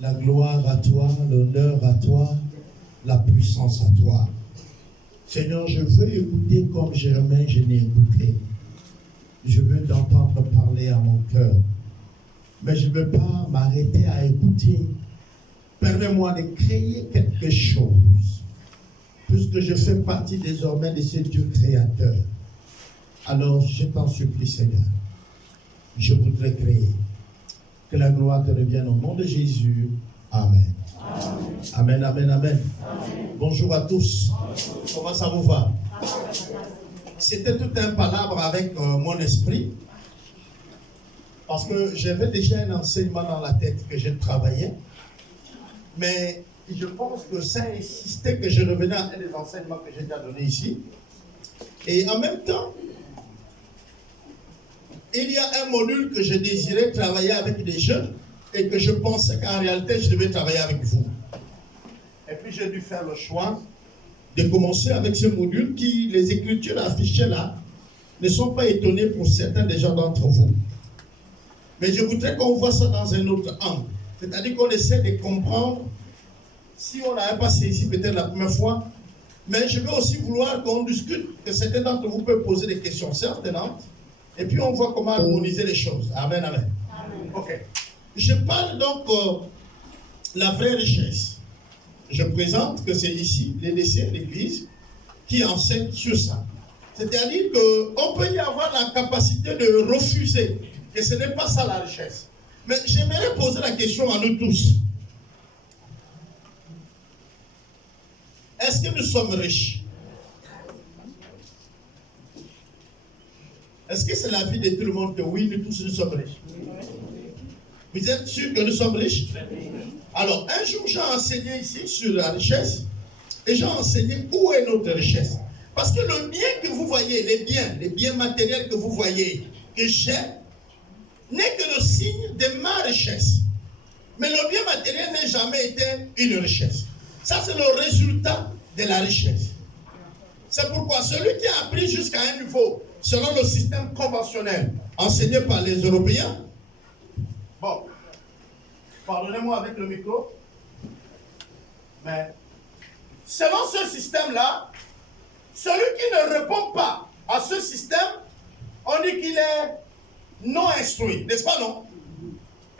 La gloire à toi, l'honneur à toi, la puissance à toi. Seigneur, je veux écouter comme jamais je n'ai écouté. Je veux t'entendre parler à mon cœur. Mais je ne veux pas m'arrêter à écouter. Permets-moi de créer quelque chose. Puisque je fais partie désormais de ce Dieu créateur. Alors, je t'en supplie, Seigneur. Je voudrais créer. Que la gloire te revienne au nom de Jésus. Amen. Amen, amen, amen. Amen. Bonjour à tous. Bonjour. Comment ça vous va? C'était tout un palabre avec mon esprit. Parce que j'avais déjà un enseignement dans la tête que je travaillais. Mais je pense que ça insistait que je revenais à un des enseignements que j'ai déjà donné ici. Et en même temps, il y a un module que je désirais travailler avec des jeunes et que je pensais qu'en réalité, je devais travailler avec vous. Et puis, j'ai dû faire le choix de commencer avec ce module qui, les écritures affichées là, ne sont pas étonnées pour certains des gens d'entre vous. Mais je voudrais qu'on voit ça dans un autre angle. C'est-à-dire qu'on essaie de comprendre, si on n'avait pas saisi peut-être la première fois, mais je veux aussi vouloir qu'on discute, que certains d'entre vous peuvent poser des questions certainement, et puis on voit comment harmoniser les choses. Amen, amen. Amen. Ok. Je parle donc la vraie richesse. Je présente que c'est ici, l'EDC, l'Église, qui enseigne sur ça. C'est-à-dire qu'on peut y avoir la capacité de refuser, que ce n'est pas ça la richesse. Mais j'aimerais poser la question à nous tous. Est-ce que nous sommes riches? Est-ce que c'est l'avis de tout le monde que oui, nous tous nous sommes riches? Vous êtes sûr que nous sommes riches? Alors, un jour, j'ai enseigné ici sur la richesse et j'ai enseigné où est notre richesse. Parce que le bien que vous voyez, les biens matériels que vous voyez, que j'ai, n'est que le signe de ma richesse. Mais le bien matériel n'a jamais été une richesse. Ça, c'est le résultat de la richesse. C'est pourquoi celui qui a appris jusqu'à un niveau, selon le système conventionnel enseigné par les Européens, bon, pardonnez-moi avec le micro, mais selon ce système-là, celui qui ne répond pas à ce système, on dit qu'il est non instruit, n'est-ce pas, non?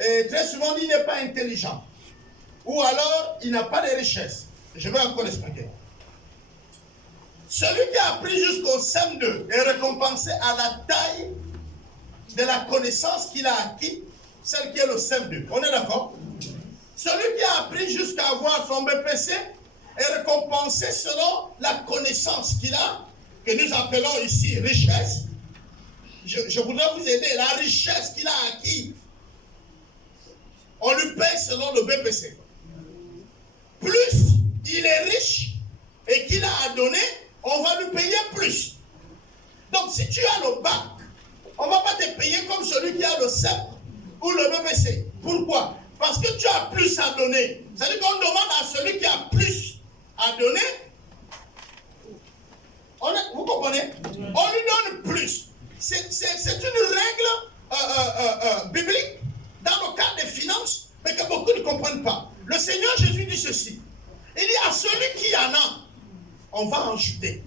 Et très souvent, il n'est pas intelligent. Ou alors, il n'a pas de richesse. Je vais encore expliquer. Celui qui a appris jusqu'au CM2 est récompensé à la taille de la connaissance qu'il a acquis, celle qui est le CM2. On est d'accord? Celui qui a appris jusqu'à avoir son BPC est récompensé selon la connaissance qu'il a, que nous appelons ici richesse. Je voudrais vous aider. La richesse qu'il a acquis, on lui paye selon le BPC. Plus il est riche et qu'il a à donner, on va lui payer plus. Donc si tu as le bac, on ne va pas te payer comme celui qui a le CEP ou le BPC. Pourquoi? Parce que tu as plus à donner. C'est-à-dire qu'on demande à celui qui a plus à donner. Vous comprenez? On lui donne plus. C'est une règle biblique dans le cadre des finances, mais que beaucoup ne comprennent pas. Le Seigneur Jésus dit ceci. Il dit à celui qui en a, on va en ajouter.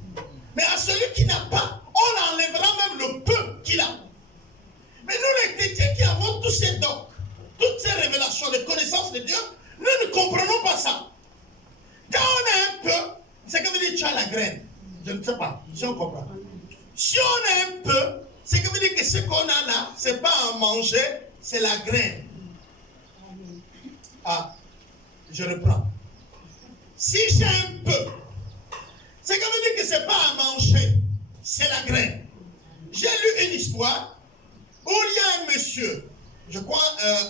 Mais à celui qui n'a pas, on enlèvera même le peu qu'il a. Mais nous les chrétiens qui avons tous ces dons, toutes ces révélations, les connaissances de Dieu, nous ne comprenons pas ça. Quand on a un peu, c'est que veut dire tu as la graine. Je ne sais pas si on comprend. Si on a un peu, c'est que veut dire que ce qu'on a là, ce n'est pas à manger, c'est la graine. Ah, je reprends. Si j'ai un peu, c'est que veut dire que ce n'est pas à manger, c'est la graine. J'ai lu une histoire où il y a un monsieur, je crois,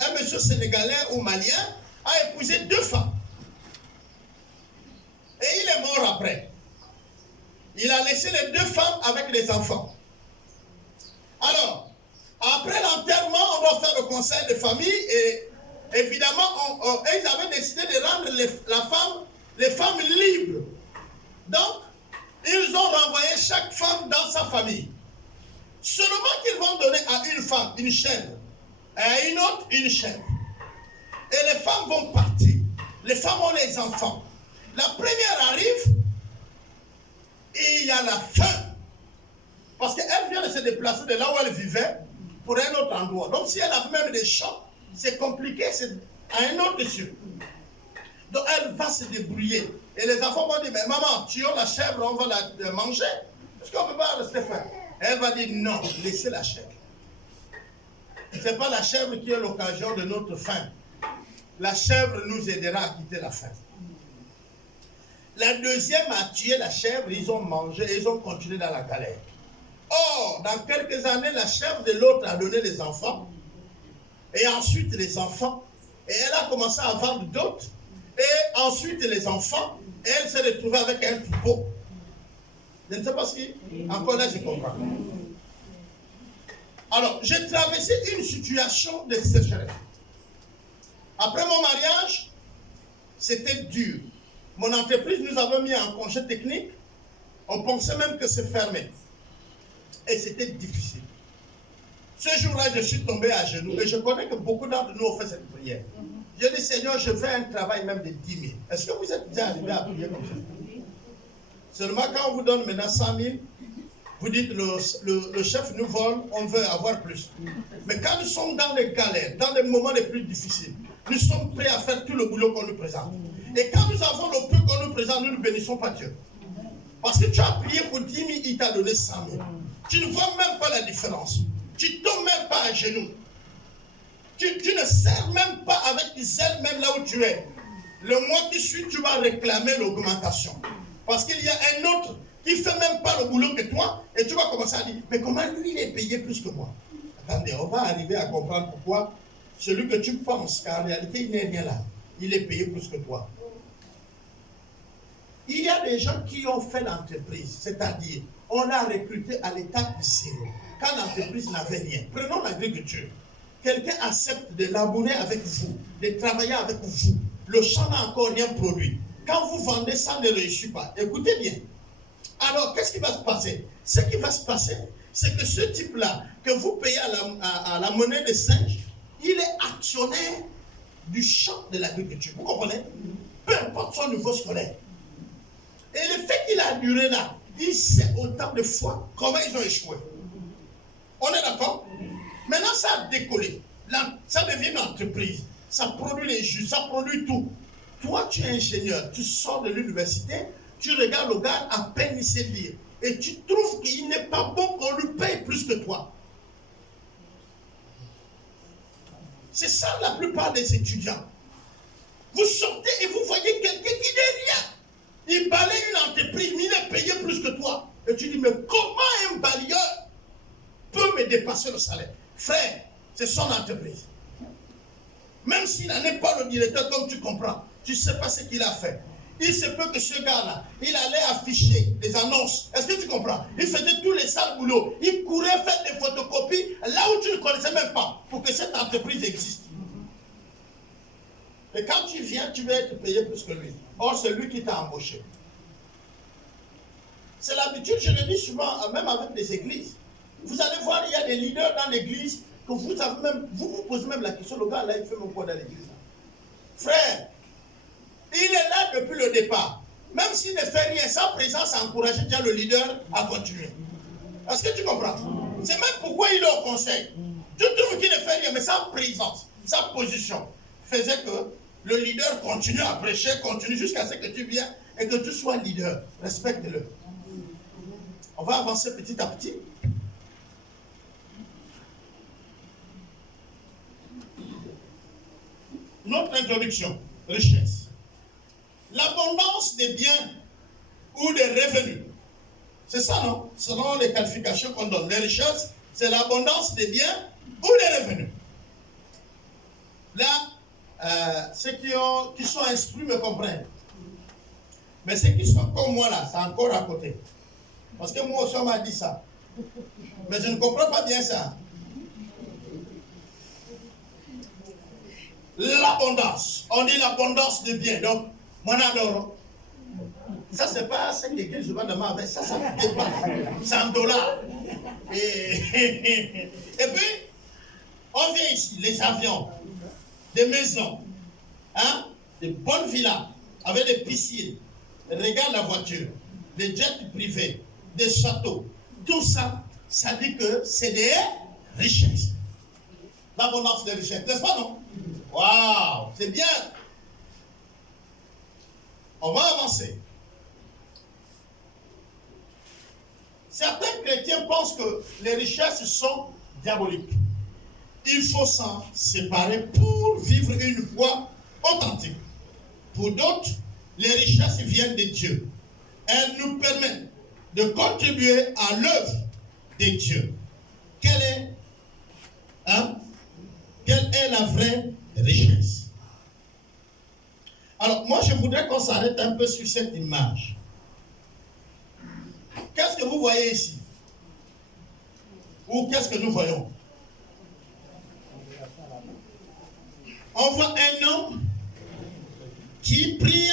un monsieur sénégalais ou malien, a épousé 2 femmes. Et il est mort après. Il a laissé les 2 femmes avec les enfants. Alors, après l'enterrement, on doit faire le conseil de famille et évidemment, ils avaient décidé de rendre les femmes libres. Donc, ils ont renvoyé chaque femme dans sa famille. Seulement qu'ils vont donner à une femme une chèvre et à une autre une chèvre. Et les femmes vont partir. les femmes ont les enfants. La première arrive et il y a la faim. Parce qu'elle vient de se déplacer de là où elle vivait pour un autre endroit. Donc si elle a même des champs, c'est compliqué, c'est à un autre dessus. Donc elle va se débrouiller. Et les enfants vont dire, mais maman, tu as la chèvre, on va la manger. Parce qu'on ne peut pas rester faim. Elle va dire, non, laissez la chèvre. Ce n'est pas la chèvre qui est l'occasion de notre faim. La chèvre nous aidera à quitter la faim. La deuxième a tué la chèvre, ils ont mangé, ils ont continué dans la galère. Or, dans quelques années, la chèvre de l'autre a donné les enfants. Et ensuite, les enfants. Et elle a commencé à vendre d'autres. Et ensuite, les enfants. Et elle s'est retrouvée avec un troupeau. Je ne sais pas si, encore là, je comprends. Alors, j'ai traversé une situation de sécheresse. Après mon mariage, c'était dur. Mon entreprise nous avait mis en congé technique. On pensait même que c'est fermé. Et c'était difficile. Ce jour-là, je suis tombé à genoux. Et je connais que beaucoup d'entre nous ont fait cette prière. J'ai dit, Seigneur, je fais un travail même de 10 000. Est-ce que vous êtes déjà arrivé à prier comme ça? Seulement quand on vous donne maintenant 100 000, vous dites, le chef nous vole, on veut avoir plus. Mais quand nous sommes dans les galères, dans les moments les plus difficiles, nous sommes prêts à faire tout le boulot qu'on nous présente. Et quand nous avons le peu qu'on nous présente, nous ne bénissons pas Dieu. Parce que tu as prié pour 10 000, il t'a donné 100 000. Tu ne vois même pas la différence. Tu ne tombes même pas à genoux. Tu ne sers même pas avec zèle même là où tu es. Le mois qui suit, tu vas réclamer l'augmentation. Parce qu'il y a un autre qui ne fait même pas le boulot que toi, et tu vas commencer à dire, mais comment lui il est payé plus que moi? Attendez, on va arriver à comprendre pourquoi celui que tu penses qu'en réalité il n'est rien là, il est payé plus que toi. Il y a des gens qui ont fait l'entreprise, c'est-à-dire, on a recruté à l'étape du zéro, quand l'entreprise n'avait rien. Prenons l'agriculture. Quelqu'un accepte de labourer avec vous, de travailler avec vous. Le champ n'a encore rien produit. Quand vous vendez, ça ne réussit pas. Écoutez bien. Alors, qu'est-ce qui va se passer? Ce qui va se passer, c'est que ce type-là, que vous payez à la monnaie de singe, il est actionnaire du champ de l'agriculture. Vous comprenez? Peu importe son niveau scolaire. Et le fait qu'il a duré là, il sait autant de fois comment ils ont échoué. On est d'accord? Maintenant, ça a décollé. Là, ça devient une entreprise. Ça produit les jus, ça produit tout. Toi, tu es ingénieur, tu sors de l'université, tu regardes le gars, à peine il sait lire. Et tu trouves qu'il n'est pas bon qu'on lui paye plus que toi. C'est ça la plupart des étudiants. Vous sortez et vous voyez quelqu'un qui n'est rien. Il balaye une entreprise, mais il est payé plus que toi. Et tu dis, mais comment un balayeur peut me dépasser le salaire? Frère, c'est son entreprise. Même s'il n'en est pas le directeur, comme tu comprends, tu ne sais pas ce qu'il a fait. Il se peut que ce gars-là, il allait afficher des annonces. Est-ce que tu comprends? Il faisait tous les sales boulots. Il courait faire des photocopies là où tu ne connaissais même pas pour que cette entreprise existe. Et quand tu viens, tu vas être payé plus que lui. Or, c'est lui qui t'a embauché. C'est l'habitude, je le dis souvent, même avec des églises. Vous allez voir, il y a des leaders dans l'église que vous avez même, vous posez même la question, le gars là, il fait mon quoi dans l'église? Frère, il est là depuis le départ. Même s'il ne fait rien, sa présence a encouragé déjà le leader à continuer. Est-ce que tu comprends? C'est même pourquoi il est au conseil. Tu trouves qu'il ne fait rien, mais sa présence, sa position faisait que le leader continue à prêcher, continue jusqu'à ce que tu viennes et que tu sois leader. Respecte-le. On va avancer petit à petit. Notre introduction, richesse. L'abondance des biens ou des revenus. C'est ça, non? Selon les qualifications qu'on donne. Les richesses, c'est l'abondance des biens ou des revenus. Là, ceux qui sont instruits me comprennent. Mais ceux qui sont comme moi là, c'est encore à côté. Parce que moi aussi on m'a dit ça. Mais je ne comprends pas bien ça. L'abondance. On dit l'abondance de biens. Donc, mon adore. Ça, c'est pas ce que l'église va demander. Ça dépasse 100 dollars. Et puis, on vient ici, les avions, des maisons, hein, des bonnes villas, avec des piscines, regarde la voiture, des jets privés, des châteaux, tout ça, ça dit que c'est des richesses. L'abondance des richesses, n'est-ce pas, non? Waouh, c'est bien. On va avancer. Certains chrétiens pensent que les richesses sont diaboliques. Il faut s'en séparer pour vivre une foi authentique. Pour d'autres, les richesses viennent de Dieu. Elles nous permettent de contribuer à l'œuvre de Dieu. Quelle est la vraie richesse? Alors, moi, je voudrais qu'on s'arrête un peu sur cette image. Qu'est-ce que vous voyez ici? Ou qu'est-ce que nous voyons? On voit un homme qui prie,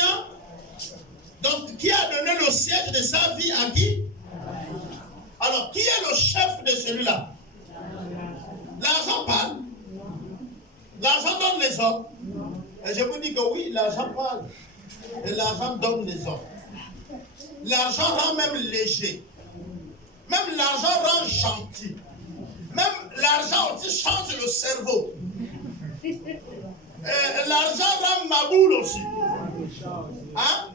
donc qui a donné le siège de sa vie à qui? Alors, qui est le chef de celui-là? L'argent parle. L'argent donne les hommes. Et je vous dis que oui, l'argent parle. Et l'argent donne les hommes. L'argent rend même léger. Même l'argent rend gentil. Même l'argent aussi change le cerveau. L'argent rend maboule aussi. Hein?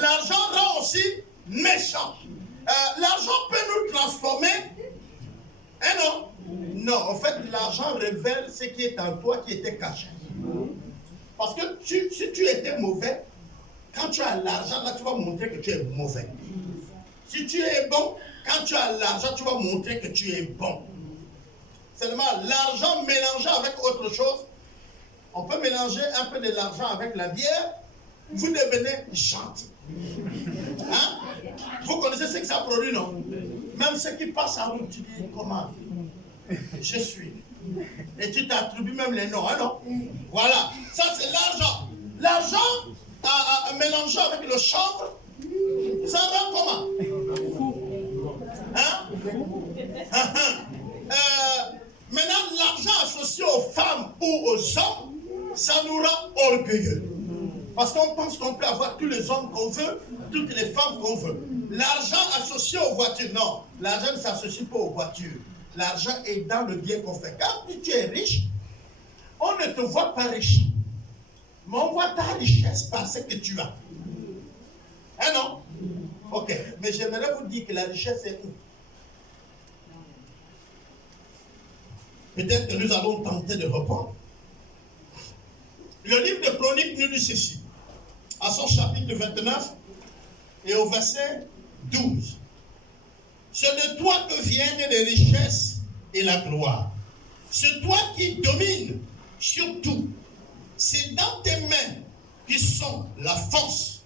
L'argent rend aussi méchant. L'argent peut nous transformer. Hein, non? Non, en fait, l'argent révèle ce qui est en toi qui était caché. Parce que si tu étais mauvais, quand tu as l'argent, là, tu vas montrer que tu es mauvais. Si tu es bon, quand tu as l'argent, tu vas montrer que tu es bon. Seulement, l'argent mélangé avec autre chose, on peut mélanger un peu de l'argent avec la bière, vous devenez gentil. Hein? Vous connaissez ce que ça produit, non? Même ceux qui passent à route, tu dis, comment? Je suis. Et tu t'attribues même les noms, hein, non? Voilà, ça c'est l'argent. L'argent mélangé avec le chanvre, ça rend comment? Hein? Maintenant, l'argent associé aux femmes ou aux hommes, ça nous rend orgueilleux. Parce qu'on pense qu'on peut avoir tous les hommes qu'on veut, toutes les femmes qu'on veut. L'argent associé aux voitures, non. L'argent ne s'associe pas aux voitures. L'argent est dans le bien qu'on fait. Quand tu es riche, on ne te voit pas riche. Mais on voit ta richesse par ce que tu as. Hein, non? Ok. Mais j'aimerais vous dire que la richesse est où? Peut-être que nous allons tenter de répondre. Le livre de Chroniques nous dit ceci, à son chapitre 29 et au verset 12. C'est de toi que viennent les richesses et la gloire. C'est toi qui domines sur tout. C'est dans tes mains qui sont la force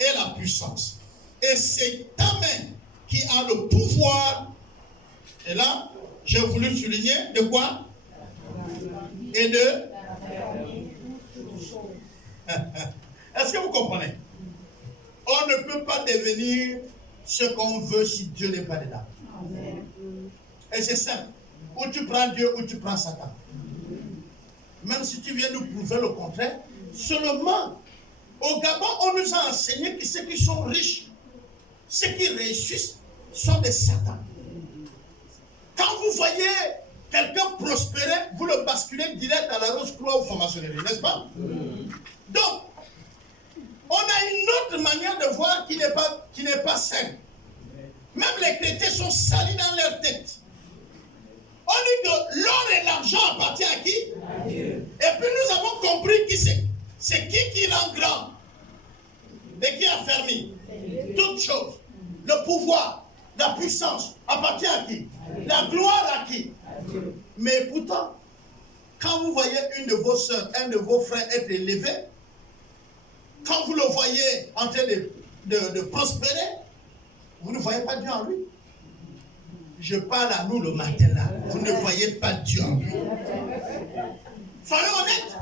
et la puissance. Et c'est ta main qui a le pouvoir. Et là, j'ai voulu souligner de quoi? Et de... Est-ce que vous comprenez? On ne peut pas devenir ce qu'on veut si Dieu n'est pas dedans. Et c'est simple. Ou tu prends Dieu ou tu prends Satan. Même si tu viens nous prouver le contraire, seulement au Gabon, on nous a enseigné que ceux qui sont riches, ceux qui réussissent, sont des Satans. Quand vous voyez quelqu'un prospérer, vous le basculez direct à la Rose-Croix ou franc-maçonnerie, n'est-ce pas? Donc, on a une autre manière de voir qui n'est pas saine. Même les chrétiens sont salis dans leur tête. On dit que l'or et l'argent appartiennent à qui? À Dieu. Et puis nous avons compris qui c'est. C'est qui rend grand et qui a fermé toutes choses. Le pouvoir, la puissance appartient à qui? La gloire à qui? Mais pourtant, quand vous voyez une de vos soeurs, un de vos frères être élevé, quand vous le voyez en train de prospérer, vous ne voyez pas Dieu en lui. Je parle à nous le matin là. Vous ne voyez pas Dieu en lui. Soyez honnête.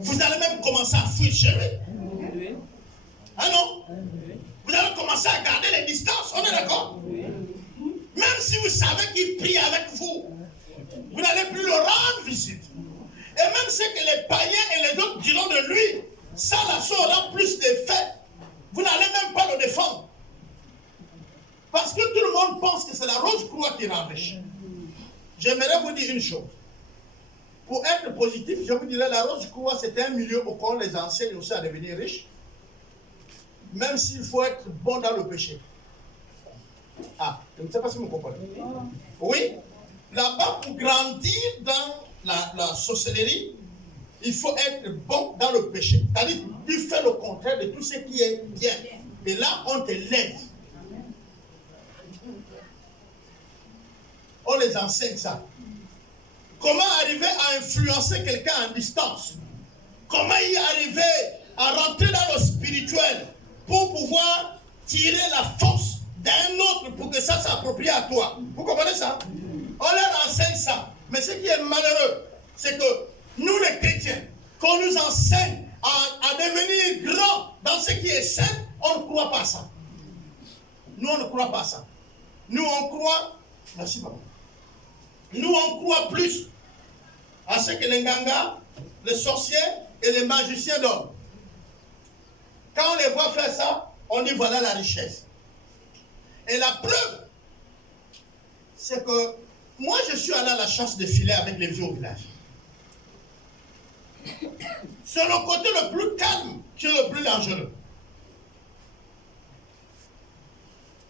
Vous allez même commencer à fuir chez lui. Ah non? Vous allez commencer à garder les distances. On est d'accord? Même si vous savez qu'il prie avec vous, n'allez plus le rendre visite. Et même ce que les païens et les autres diront de lui, Ça, là, ça aura plus d'effet. Vous n'allez même pas le défendre. Parce que tout le monde pense que c'est la rose croix qui rend riche. J'aimerais vous dire une chose. Pour être positif, je vous dirais la rose croix, c'est un milieu où on les enseigne aussi à devenir riches. Même s'il faut être bon dans le péché. Ah, je ne sais pas si vous comprenez. Oui, là-bas, pour grandir dans la sorcellerie, il faut être bon dans le péché. C'est-à-dire, tu fais le contraire de tout ce qui est bien. Et là, on te l'aide. On les enseigne ça. Comment arriver à influencer quelqu'un en distance? Comment y arriver à rentrer dans le spirituel pour pouvoir tirer la force d'un autre pour que ça s'approprie à toi? Vous comprenez ça? On leur enseigne ça. Mais ce qui est malheureux, c'est que nous les chrétiens, qu'on nous enseigne à devenir grands dans ce qui est saint, on ne croit pas ça. Nous, on ne croit pas ça. Nous, on croit... Merci, papa. Nous, on croit plus à ce que les gangas, les sorciers et les magiciens donnent. Quand on les voit faire ça, on dit voilà la richesse. Et la preuve, c'est que moi, je suis allé à la chasse de filets avec les vieux au village. C'est le côté le plus calme qui est le plus dangereux.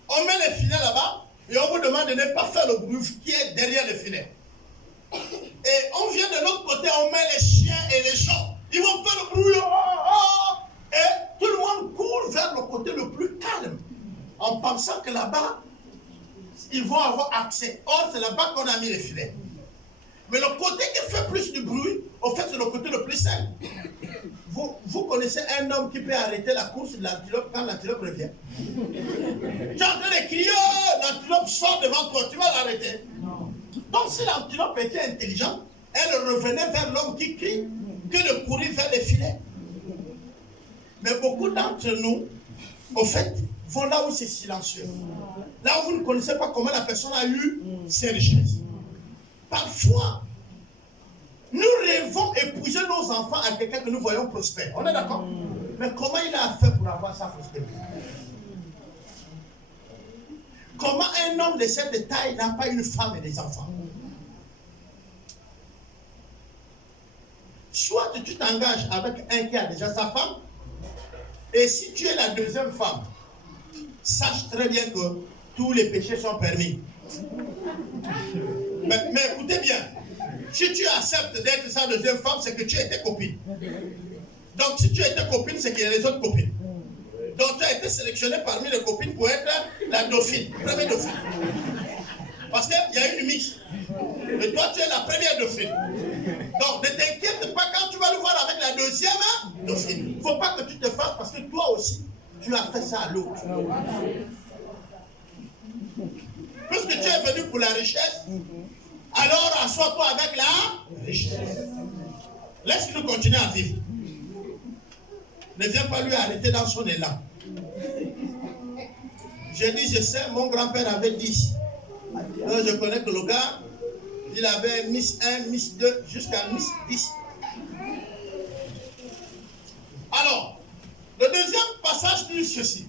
On met les filets là-bas et on vous demande de ne pas faire le bruit qui est derrière les filets. Et on vient de l'autre côté, on met les chiens et les gens. Ils vont faire le bruit. Et tout le monde court vers le côté le plus calme en pensant que là-bas, ils vont avoir accès. Or, c'est là-bas qu'on a mis les filets. Mais le côté qui fait plus de bruit, en fait, c'est le côté le plus simple. Vous connaissez un homme qui peut arrêter la course de l'antilope quand l'antilope revient. Tu es en train de crier, l'antilope sort devant toi, tu vas l'arrêter. Donc, si l'antilope était intelligente, elle revenait vers l'homme qui crie que de courir vers les filets. Mais beaucoup d'entre nous, au fait, vont là où c'est silencieux. Là où vous ne connaissez pas comment la personne a eu ses richesses. Parfois, nous rêvons épouser nos enfants à quelqu'un que nous voyons prospère. On est d'accord? Mais comment il a fait pour avoir sa prospérité? Comment un homme de cette taille n'a pas une femme et des enfants? Soit tu t'engages avec un qui a déjà sa femme, et si tu es la deuxième femme, sache très bien que tous les péchés sont permis. Mais écoutez bien, si tu acceptes d'être sa deuxième femme, c'est que tu étais copine. Donc si tu étais copine, c'est qu'il y a les autres copines. Donc tu as été sélectionné parmi les copines pour être la dauphine, première dauphine. Parce qu'il y a une mix. Et toi, tu es la première dauphine. Donc ne t'inquiète pas quand tu vas le voir avec la deuxième dauphine. Il ne faut pas que tu te fasses parce que toi aussi, tu as fait ça à l'autre. Puisque tu es venu pour la richesse, alors assois-toi avec la richesse. Laisse-le continuer à vivre. Ne viens pas lui arrêter dans son élan. Je dis, je sais, mon grand-père avait 10. Alors je connais que le gars, il avait Miss 1, Miss 2, jusqu'à Miss 10. Alors, le deuxième passage dit ceci.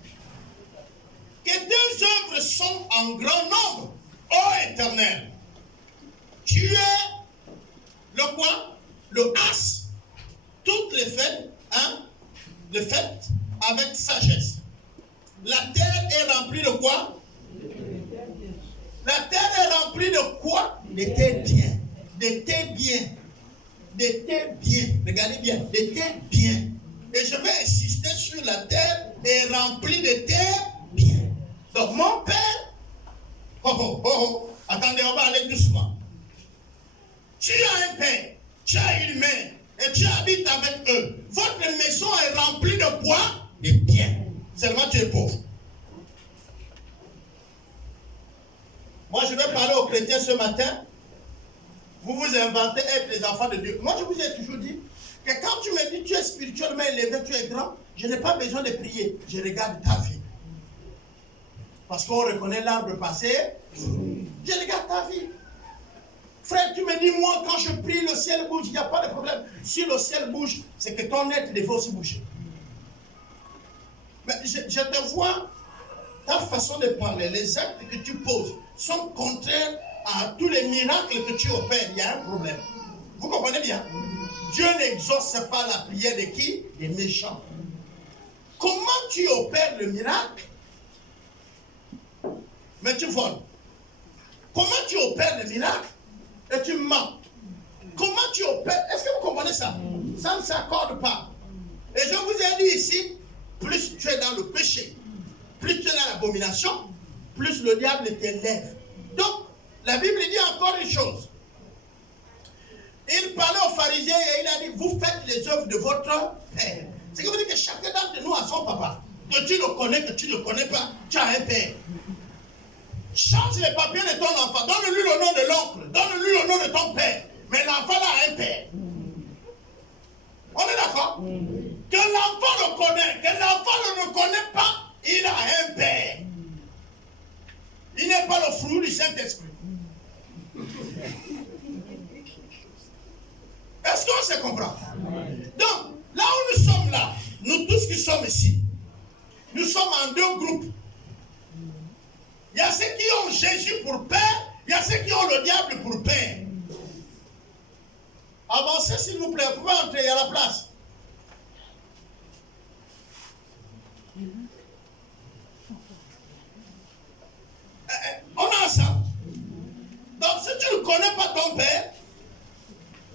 Que tes œuvres sont en grand nombre, ô Éternel. Tu es le quoi? Le as. Toutes les fêtes, les fêtes avec sagesse. La terre est remplie de quoi? La terre est remplie de quoi? De tes biens. De tes biens. De tes biens. Regardez bien. De tes biens. Et je vais insister sur la terre est remplie de tes biens. Donc mon père, attendez, on va aller doucement. Tu as un père, tu as une mère, et tu habites avec eux. Votre maison est remplie de quoi? De biens. Seulement tu es pauvre. Moi je vais parler aux chrétiens ce matin. Vous vous inventez être les enfants de Dieu. Moi je vous ai toujours dit que quand tu me dis tu es spirituellement élevé, tu es grand, je n'ai pas besoin de prier. Je regarde ta vie. Parce qu'on reconnaît l'arbre passé. Je regarde ta vie. Frère, tu me dis, moi, quand je prie, le ciel bouge, il n'y a pas de problème. Si le ciel bouge, c'est que ton être devait aussi bouger. Mais je te vois, ta façon de parler, les actes que tu poses sont contraires à tous les miracles que tu opères. Il y a un problème. Vous comprenez bien? Dieu n'exauce pas la prière de qui? Des méchants. Comment tu opères le miracle? Mais tu voles. Comment tu opères le miracle? Et tu mens. Comment tu opères? Est-ce que vous comprenez ça? Ça ne s'accorde pas. Et je vous ai dit ici, plus tu es dans le péché, plus tu es dans l'abomination, plus le diable t'élève. Donc, la Bible dit encore une chose. Il parlait aux pharisiens et il a dit, vous faites les œuvres de votre père. C'est que vous dites que chacun d'entre nous a son papa. Que tu le connais, que tu ne le connais pas, tu as un père. Change les papiers de ton enfant. Donne-lui le nom de l'oncle. Donne-lui le nom de ton père. Mais l'enfant a un père. On est d'accord? Que l'enfant le connaît. Que l'enfant ne le connaît pas. Il a un père. Il n'est pas le fruit du Saint-Esprit. Est-ce qu'on se comprend? Donc, là où nous sommes là, nous tous qui sommes ici, nous sommes en deux groupes. Il y a ceux qui ont Jésus pour père, il y a ceux qui ont le diable pour père. Avancez s'il vous plaît, vous pouvez entrer, il y a la place. On a ça. Donc si tu ne connais pas ton père,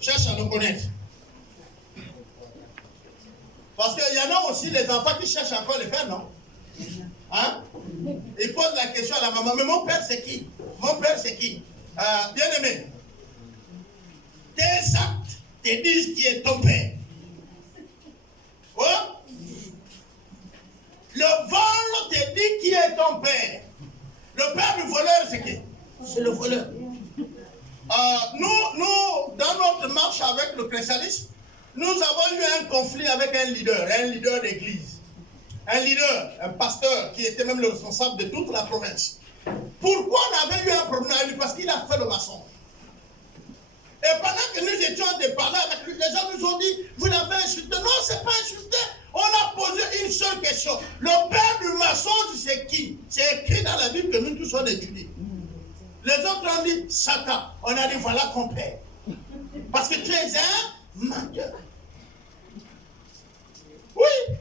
cherche à le connaître. Parce qu'il y en a aussi les enfants qui cherchent encore le père, non? Hein? Ils posent la question à la maman, mais mon père c'est qui? Mon père c'est qui? Bien aimé, tes actes te disent qui est ton père. Oh? Le vol te dit qui est ton père. Le père du voleur c'est qui? C'est le voleur. Nous, dans notre marche avec le christianisme, nous avons eu un conflit avec un leader d'église. Un leader, un pasteur qui était même le responsable de toute la province. Pourquoi on avait eu un problème avec lui? Parce qu'il a fait le maçon. Et pendant que nous étions en train de parler avec lui, les gens nous ont dit, vous l'avez insulté. Non, c'est pas insulté. On a posé une seule question. Le père du maçon, c'est qui? C'est écrit dans la Bible que nous tous on étudie. Les autres ont dit, Satan. On a dit, voilà ton père. Parce que tu es un menteur. Oui.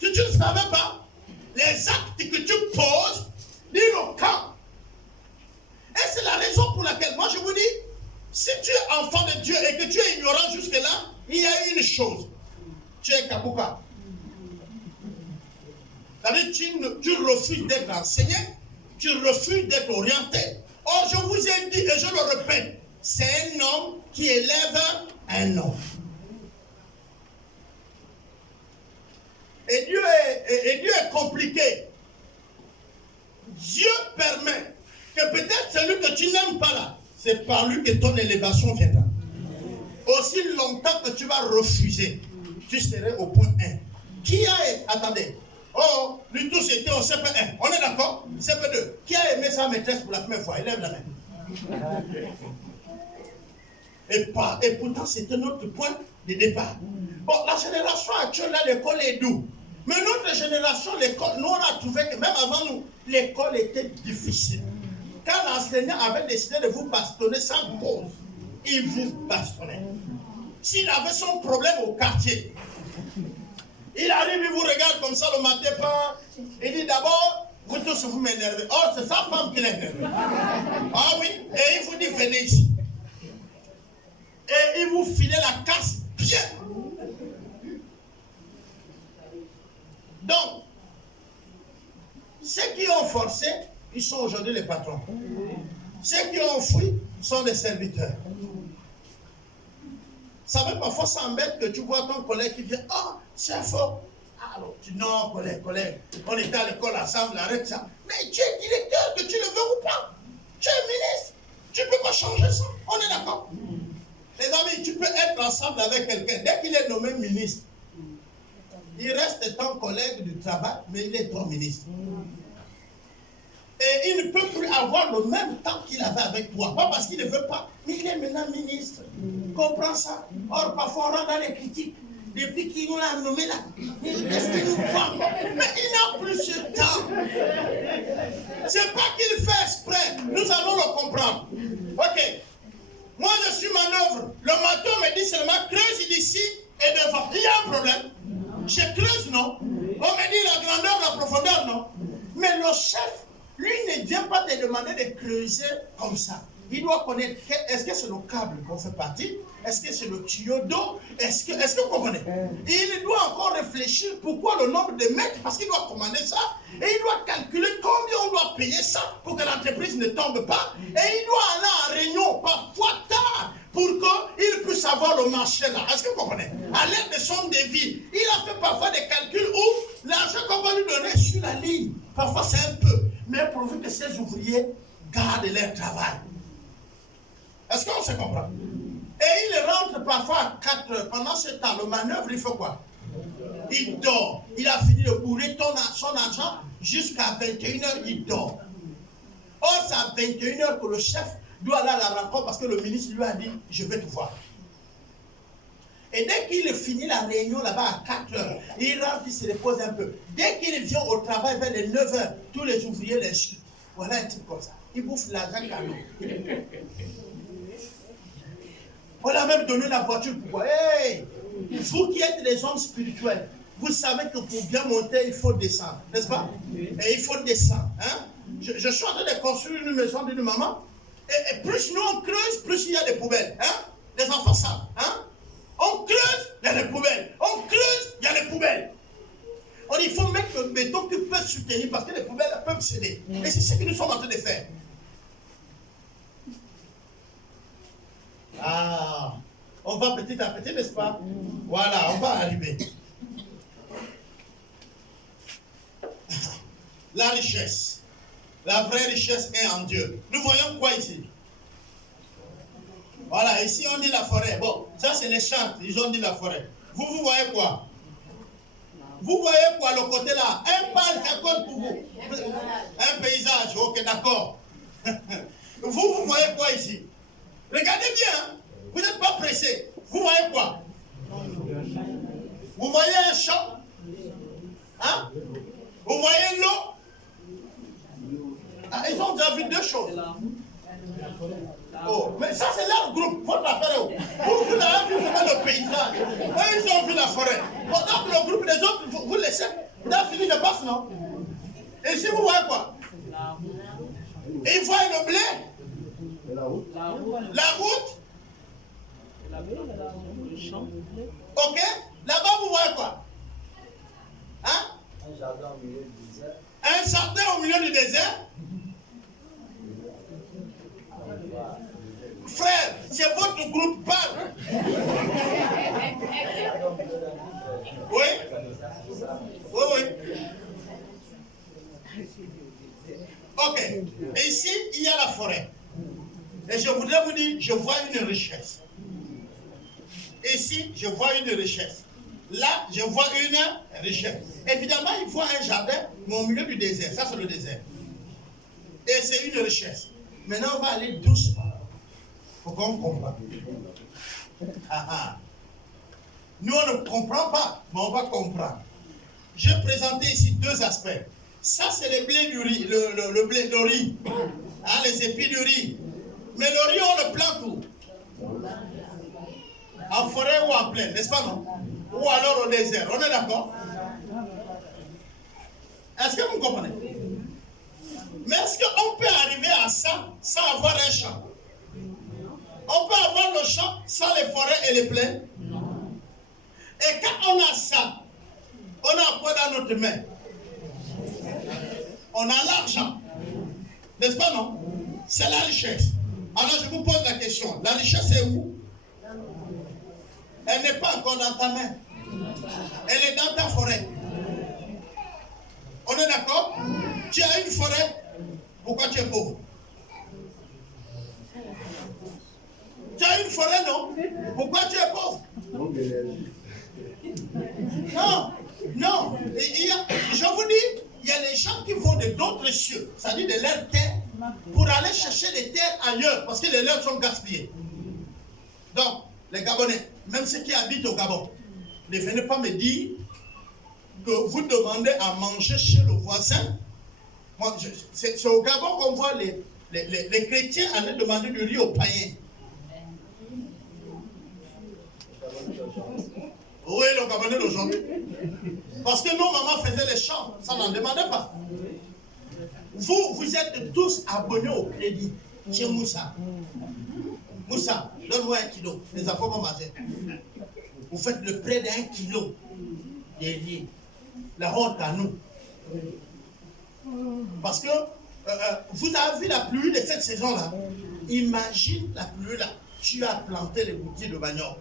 Si tu ne savais pas, les actes que tu poses, dis le camp. Et c'est la raison pour laquelle, moi je vous dis, si tu es enfant de Dieu et que tu es ignorant jusque-là, il y a une chose. Tu es Kabuka. C'est-à-dire tu refuses d'être enseigné, tu refuses d'être orienté. Or, je vous ai dit, et je le répète, c'est un homme qui élève un homme. Et Dieu est compliqué. Dieu permet que peut-être celui que tu n'aimes pas là, c'est par lui que ton élévation viendra. Aussi longtemps que tu vas refuser, tu serais au point 1. Qui a... Attendez. Oh, nous tous étions au CP1. On est d'accord? CP2. Qui a aimé sa maîtresse pour la première fois? Élève la main. Et pourtant, c'était notre point de départ. Bon, la génération actuelle, là, l'école est doux. Mais notre génération, l'école, nous, on a trouvé que même avant nous, l'école était difficile. Quand l'enseignant avait décidé de vous bastonner sans cause, il vous bastonnait. S'il avait son problème au quartier, il arrive, il vous regarde comme ça le matin, il dit d'abord, vous tous vous m'énervez. Oh, c'est sa femme qui l'énerve. Ah oui, et il vous dit, venez ici. Et il vous filait la casse bien. Donc, ceux qui ont forcé, ils sont aujourd'hui les patrons. Ceux qui ont fui sont les serviteurs. Ça veut parfois s'embêter que tu vois ton collègue qui vient, ah, c'est faux. Alors, tu dis, non, collègue, on était à l'école ensemble, arrête ça. Mais tu es directeur, que tu le veux ou pas. Tu es ministre, tu ne peux pas changer ça. On est d'accord. Les amis, tu peux être ensemble avec quelqu'un. Dès qu'il est nommé ministre, il reste ton collègue du travail, mais il est ton ministre. Et il ne peut plus avoir le même temps qu'il avait avec toi. Pas parce qu'il ne veut pas, mais il est maintenant ministre. Comprends ça? Or, parfois, on rentre dans les critiques. Depuis qu'il nous l'a nommé là, est-ce qu'il nous voit encore? Mais il n'a plus ce temps. C'est pas qu'il fait exprès. Nous allons le comprendre. Ok. Moi, je suis manœuvre. Le matin, on me dit seulement creuse d'ici et devant. Il y a un problème. Je creuse, non? On me dit la grandeur, la profondeur, non? Mais le chef, lui, ne vient pas te demander de creuser comme ça. Il doit connaître, est-ce que c'est le câble qu'on fait partie? Est-ce que c'est le tuyau d'eau? Est-ce que vous comprenez? Il doit encore réfléchir pourquoi le nombre de mètres, parce qu'il doit commander ça, et il doit calculer combien on doit payer ça pour que l'entreprise ne tombe pas, et il doit aller en réunion parfois tard pour qu'il puisse avoir le marché là. Est-ce que vous comprenez? À l'aide de son devis, il a fait parfois des calculs où l'argent qu'on va lui donner sur la ligne, parfois c'est un peu, mais pourvu que ces ouvriers gardent leur travail. Est-ce qu'on se comprend? Et il rentre parfois à 4 heures. Pendant ce temps, le manœuvre, il fait quoi? Il dort. Il a fini de bourrer son argent jusqu'à 21h, il dort. Or, c'est à 21h que le chef doit aller à la rencontre parce que le ministre lui a dit, je vais te voir. Et dès qu'il finit la réunion là-bas à 4 heures, il rentre, il se repose un peu. Dès qu'il vient au travail vers les 9 heures, tous les ouvriers l'insultent. Voilà un type comme ça. Il bouffe l'argent cadeau. On a même donné la voiture pour quoi? Hey, vous qui êtes des hommes spirituels, vous savez que pour bien monter, il faut descendre, n'est-ce pas? Et il faut descendre. Hein? Je suis en train de construire une maison d'une maman. Et plus nous on creuse, plus il y a des poubelles. Hein? Les enfants savent. Hein? On creuse, il y a des poubelles. On creuse, il y a des poubelles. On dit, il faut mettre le béton qui peut soutenir parce que les poubelles peuvent céder. Et c'est ce que nous sommes en train de faire. Ah, on va petit à petit, n'est-ce pas? Voilà, on va arriver. La richesse. La vraie richesse est en Dieu. Nous voyons quoi ici? Voilà, ici on dit la forêt. Bon, ça c'est les champs, ils ont dit la forêt. Vous voyez quoi? Vous voyez quoi, le côté là? Un pâle qui compte pour vous. Un paysage, ok, d'accord. Vous voyez quoi ici? Regardez bien, hein? Vous n'êtes pas pressé. Vous voyez quoi? Vous voyez un champ? Hein? Vous voyez l'eau? Ah, ils ont déjà vu deux choses. Oh, mais ça c'est leur groupe, votre affaire. Vous avez vu le paysage. Eux, ils ont vu la forêt. Bon, donc le groupe des autres, vous laissez. Vous avez fini de passer, non? Et si vous voyez quoi? Ils voient le blé. La route. Ok? Là-bas, vous voyez quoi? Hein? Un jardin au milieu du désert. Un jardin au milieu du désert. Frère, c'est votre groupe parle. Oui? Oui, oui. Ok. Et ici, il y a la forêt. Et je voudrais vous dire, je vois une richesse. Ici, je vois une richesse. Là, je vois une richesse. Évidemment, il faut un jardin, mais au milieu du désert. Ça, c'est le désert. Et c'est une richesse. Maintenant, on va aller doucement. Il faut qu'on comprenne. Nous, on ne comprend pas, mais on va comprendre. J'ai présenté ici deux aspects. Ça, c'est le blé du riz, le blé de riz. Hein, les épis du riz. Mais le riz, on le plante où? En forêt ou en plaine, n'est-ce pas, non? Ou alors au désert. On est d'accord? Est-ce que vous comprenez? Mais est-ce qu'on peut arriver à ça sans avoir un champ? On peut avoir le champ sans les forêts et les plaines? Et quand on a ça, on a quoi dans notre main? On a l'argent. N'est-ce pas, non? C'est la richesse. Alors je vous pose la question. La richesse est où? Elle n'est pas encore dans ta main. Elle est dans ta forêt. On est d'accord? Tu as une forêt. Pourquoi tu es pauvre? Tu as une forêt, non? Pourquoi tu es pauvre? Non, non. Je vous dis, il y a les gens qui vont de d'autres cieux, c'est-à-dire de leur terre, pour aller chercher des terres ailleurs, parce que les leurs sont gaspillées. Donc, les Gabonais, même ceux qui habitent au Gabon, ne venez pas me dire que vous demandez à manger chez le voisin. Moi, c'est au Gabon qu'on voit les chrétiens aller demander du riz aux païens. Oui, le Gabonais d'aujourd'hui. Parce que nos mamans faisaient les chants, ça n'en demandait pas. Vous êtes tous abonnés au crédit chez Moussa. Moussa, donne-moi 1 kilo. Les enfants vont manger. Vous faites le prêt d'1 kilo de riz. La honte à nous. Parce que vous avez vu la pluie de cette saison-là. Imagine la pluie là. Tu as planté les boutiques de Bagnols.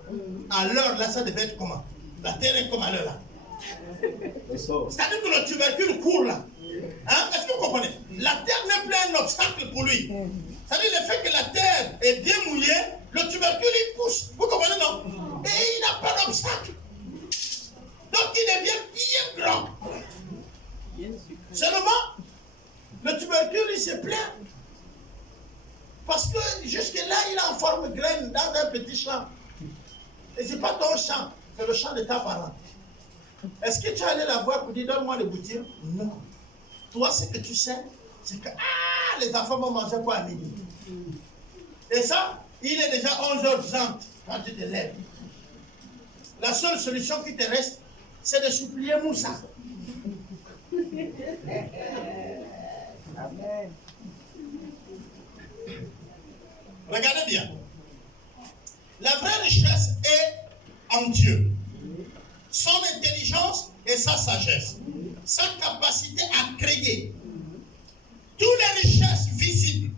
À l'heure là, ça devait être comment? La terre est comme à l'heure là. C'est-à-dire que le tubercule court là. Hein? Est-ce que vous comprenez? La terre n'est plus un obstacle pour lui. C'est-à-dire le fait que la terre est bien mouillée, le tubercule il pousse. Vous comprenez non? Et il n'a pas d'obstacle. Donc il devient bien grand. Seulement, le tubercule il se plaint. Parce que jusque-là, il est en forme graine dans un petit champ. Et ce n'est pas ton champ, c'est le champ de ta parent. Est-ce que tu es allé la voir pour dire donne-moi les boutiques? Non. Toi, ce que tu sais, c'est que les enfants vont manger quoi à midi? Et ça, il est déjà 11h30 quand tu te lèves. La seule solution qui te reste, c'est de supplier Moussa. Amen. Regardez bien. La vraie richesse est en Dieu. Son intelligence et sa sagesse. Sa capacité à créer. Toutes les richesses visibles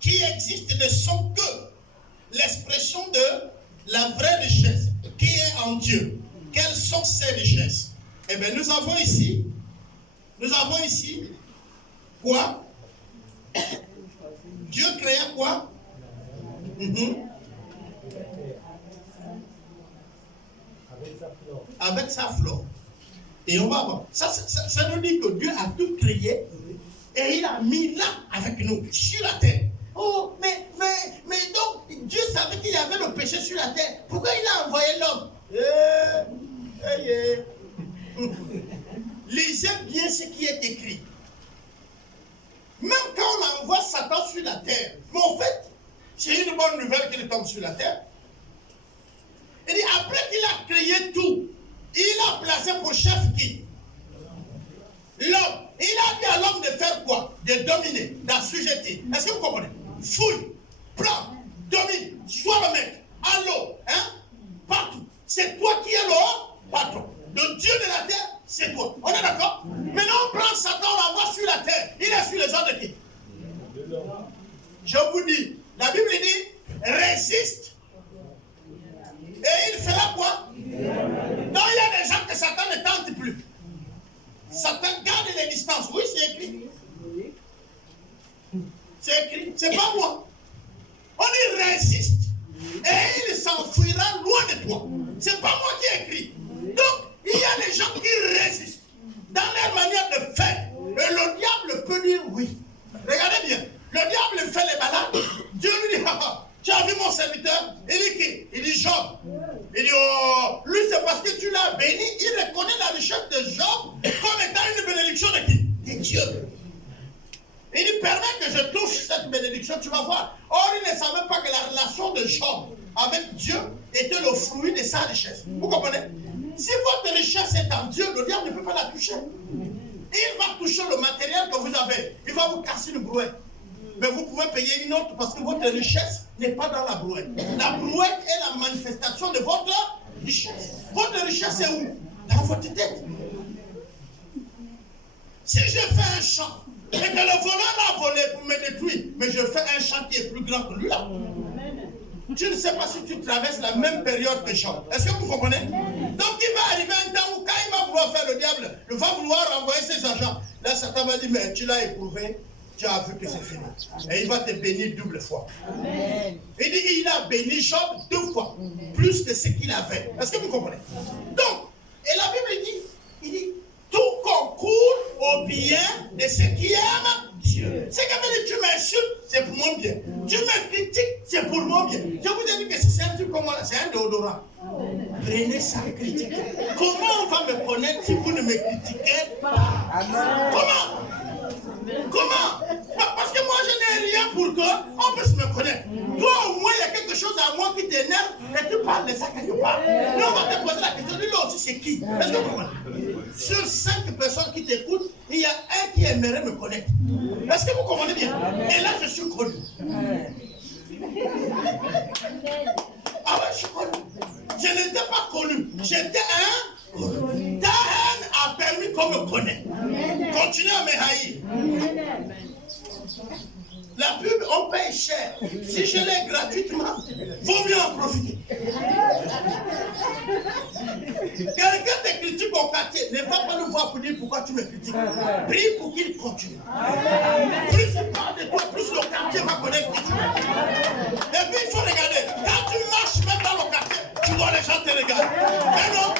qui existent ne sont que l'expression de la vraie richesse qui est en Dieu. Quelles sont ces richesses? Eh bien, nous avons ici quoi? Dieu créa quoi? Avec sa flore. Et on va voir. Ça nous dit que Dieu a tout créé et il a mis là avec nous, sur la terre. Oh, mais donc, Dieu savait qu'il y avait le péché sur la terre. Pourquoi il a envoyé l'homme? Lisez bien ce qui est écrit. Même quand on envoie Satan sur la terre, mais en fait, c'est une bonne nouvelle qu'il tombe sur la terre. Il dit, après qu'il a créé tout, il a placé pour chef qui? L'homme. Il a dit à l'homme de faire quoi? De dominer, d'assujettir. Est-ce que vous comprenez? Fouille, prends, domine, sois le maître, à l'eau, hein? Partout. C'est toi qui es le patron. Le Dieu de la terre, c'est toi. On est d'accord? Maintenant, on prend Satan, on l'envoie sur la terre. Il est sur les ordres de qui? Je vous dis, la Bible dit, résiste. Et il fera quoi? Donc il y a des gens que Satan ne tente plus. Satan garde les distances. Oui, c'est écrit. C'est écrit. C'est pas moi. On y résiste. Et il s'enfuira loin de toi. C'est pas moi qui ai écrit. Donc, il y a des gens qui résistent dans leur manière de faire. Et le diable peut dire oui. Regardez bien. Le diable fait les malades. Dieu lui dit, tu as vu mon serviteur? Il dit qui? Il dit Job. Il dit, oh, lui c'est parce que tu l'as béni. Il reconnaît la richesse de Job comme étant une bénédiction de qui? De Dieu. Il dit, permets que je touche cette bénédiction, tu vas voir. Or, il ne savait pas que la relation de Job avec Dieu était le fruit de sa richesse. Vous comprenez? Si votre richesse est en Dieu, le diable ne peut pas la toucher. Il va toucher le matériel que vous avez. Il va vous casser le brouette. Mais vous pouvez payer une autre parce que votre richesse n'est pas dans la brouette. La brouette est la manifestation de votre richesse. Votre richesse est où? Dans votre tête. Si je fais un champ et que le voleur a volé pour me détruire, mais je fais un champ qui est plus grand que lui là, tu ne sais pas si tu traverses la même période que Job. Est-ce que vous comprenez? Donc il va arriver un temps où quand il va vouloir faire le diable, il va vouloir renvoyer ses agents. Là, Satan va dire, mais tu l'as éprouvé, tu as vu que c'est fini. Et il va te bénir double fois. Amen. Il dit, il a béni Job 2 fois, plus que ce qu'il avait. Est-ce que vous comprenez? Donc, et la Bible dit, il dit, tout concourt au bien de et ceux qui aiment Dieu. C'est comme tu m'insultes, c'est pour mon bien. Tu me critiques, c'est pour mon bien. Je vous ai dit que c'est un truc comme moi, c'est un déodorant. Prenez ça, critiquez. Comment on va me connaître si vous ne me critiquez pas? Comment? Parce que moi, je n'ai rien pour qu'on puisse me connaître. Toi, au moins, il y a quelque chose à moi qui t'énerve et tu parles de ça quelque part. Mais on va te poser la question, lui là aussi, c'est qui? Est-ce que vous comprenez? Sur 5 personnes qui t'écoutent, il y a un qui aimerait me connaître. Est-ce que vous comprenez bien? Et là, je suis connu. Ah ouais, je suis connu. Je n'étais pas connu. J'étais un connu. Ta haine a permis qu'on me connaisse. Continuez à me haïr. La pub, on paye cher. Si je l'ai gratuitement, vaut mieux en profiter. Quelqu'un te critique au quartier, ne va pas nous voir pour dire pourquoi tu me critiques. Prie pour qu'il continue. Plus il parle de toi, plus le quartier va connaître qui tu es. Et puis il faut regarder. Quand tu marches même dans le quartier, tu vois les gens te regardent. Mais non,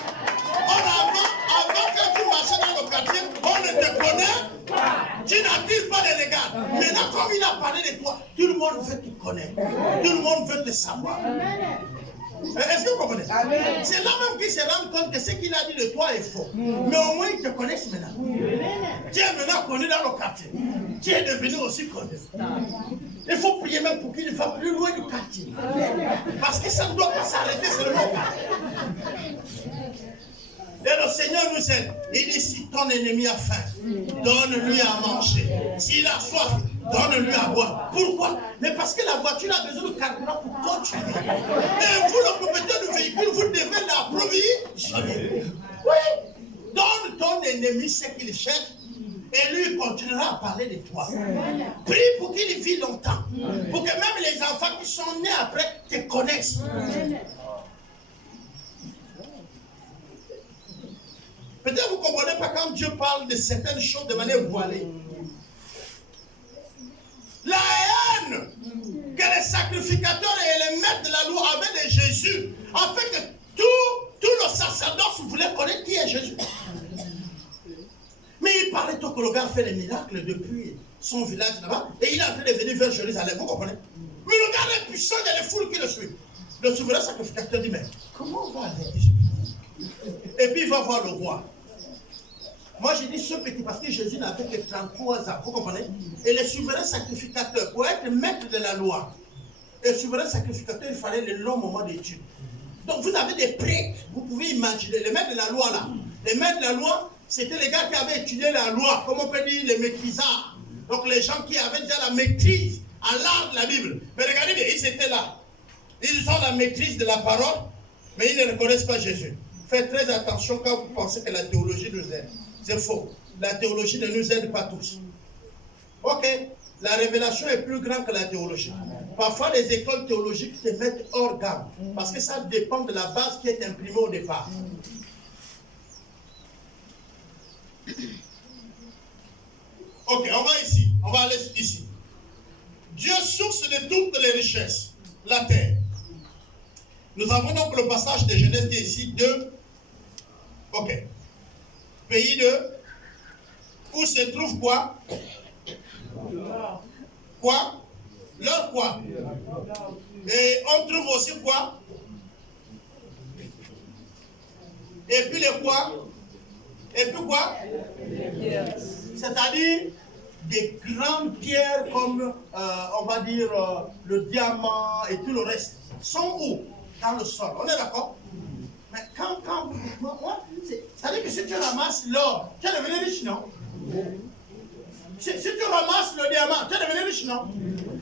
avant que tu marchais dans le quartier, on ne te connaît pas. Tu n'attires pas les regards. Maintenant, comme il a parlé de toi, tout le monde veut te connaître. Tout le monde veut te savoir. Est-ce que vous comprenez? C'est là même qu'il se rend compte que ce qu'il a dit de toi est faux. Mais au moins, ils te connaissent maintenant. Tu es maintenant connu dans le quartier. Tu es devenu aussi connu. Il faut prier même pour qu'il ne va plus loin du quartier. Parce que ça ne doit pas s'arrêter seulement au quartier. Et le Seigneur nous aide. Il dit, si ton ennemi a faim, donne-lui à manger. S'il a soif, donne-lui à boire. Pourquoi? Mais parce que la voiture a besoin de carburant pour continuer. Et vous, le propriétaire du véhicule, vous devez l'approvisionner. Oui. Donne ton ennemi ce qu'il cherche et lui continuera à parler de toi. Prie pour qu'il vive longtemps. Pour que même les enfants qui sont nés après te connaissent. Peut-être vous ne comprenez pas quand Dieu parle de certaines choses de manière voilée. La haine que les sacrificateurs et les maîtres de la loi avaient de Jésus a fait que tout le sacerdoce voulait connaître qui est Jésus. Mais il parlait tout que le gars fait des miracles depuis son village là-bas et il est en train de venir vers Jérusalem. Vous comprenez? Mais le gars est puissant, il y a des foules qui le suivent. Le souverain sacrificateur dit, mais comment on va arrêter ce petit? Et puis il va voir le roi. Moi, j'ai dit ce petit parce que Jésus n'avait que 33 ans. Vous comprenez? Et les souverains sacrificateurs, pour être maître de la loi, les souverains sacrificateurs, il fallait le long moment d'étude. Donc, vous avez des prêtres. Vous pouvez imaginer. Les maîtres de la loi, là. Les maîtres de la loi, c'était les gars qui avaient étudié la loi. Comme on peut dire, les maîtrisards. Donc, les gens qui avaient déjà la maîtrise à l'art de la Bible. Mais regardez bien, ils étaient là. Ils ont la maîtrise de la parole, mais ils ne reconnaissent pas Jésus. Faites très attention quand vous pensez que la théologie nous aide. C'est faux. La théologie ne nous aide pas tous. Ok, la révélation est plus grande que la théologie. Parfois, les écoles théologiques te mettent hors gamme. Parce que ça dépend de la base qui est imprimée au départ. Ok, on va ici. On va aller ici. Dieu, source de toutes les richesses. La terre. Nous avons donc le passage de Genèse qui est ici. 2. Ok. Pays de où se trouve quoi? Quoi? Leur quoi? Et on trouve aussi quoi? Et puis les quoi? Et puis quoi? C'est-à-dire des grandes pierres comme, on va dire, le diamant et tout le reste. Sont où? Dans le sol. On est d'accord? Mais quand c'est-à-dire que si tu ramasses l'or, tu es devenu riche, non? Si tu ramasses le diamant, tu es devenu riche, non?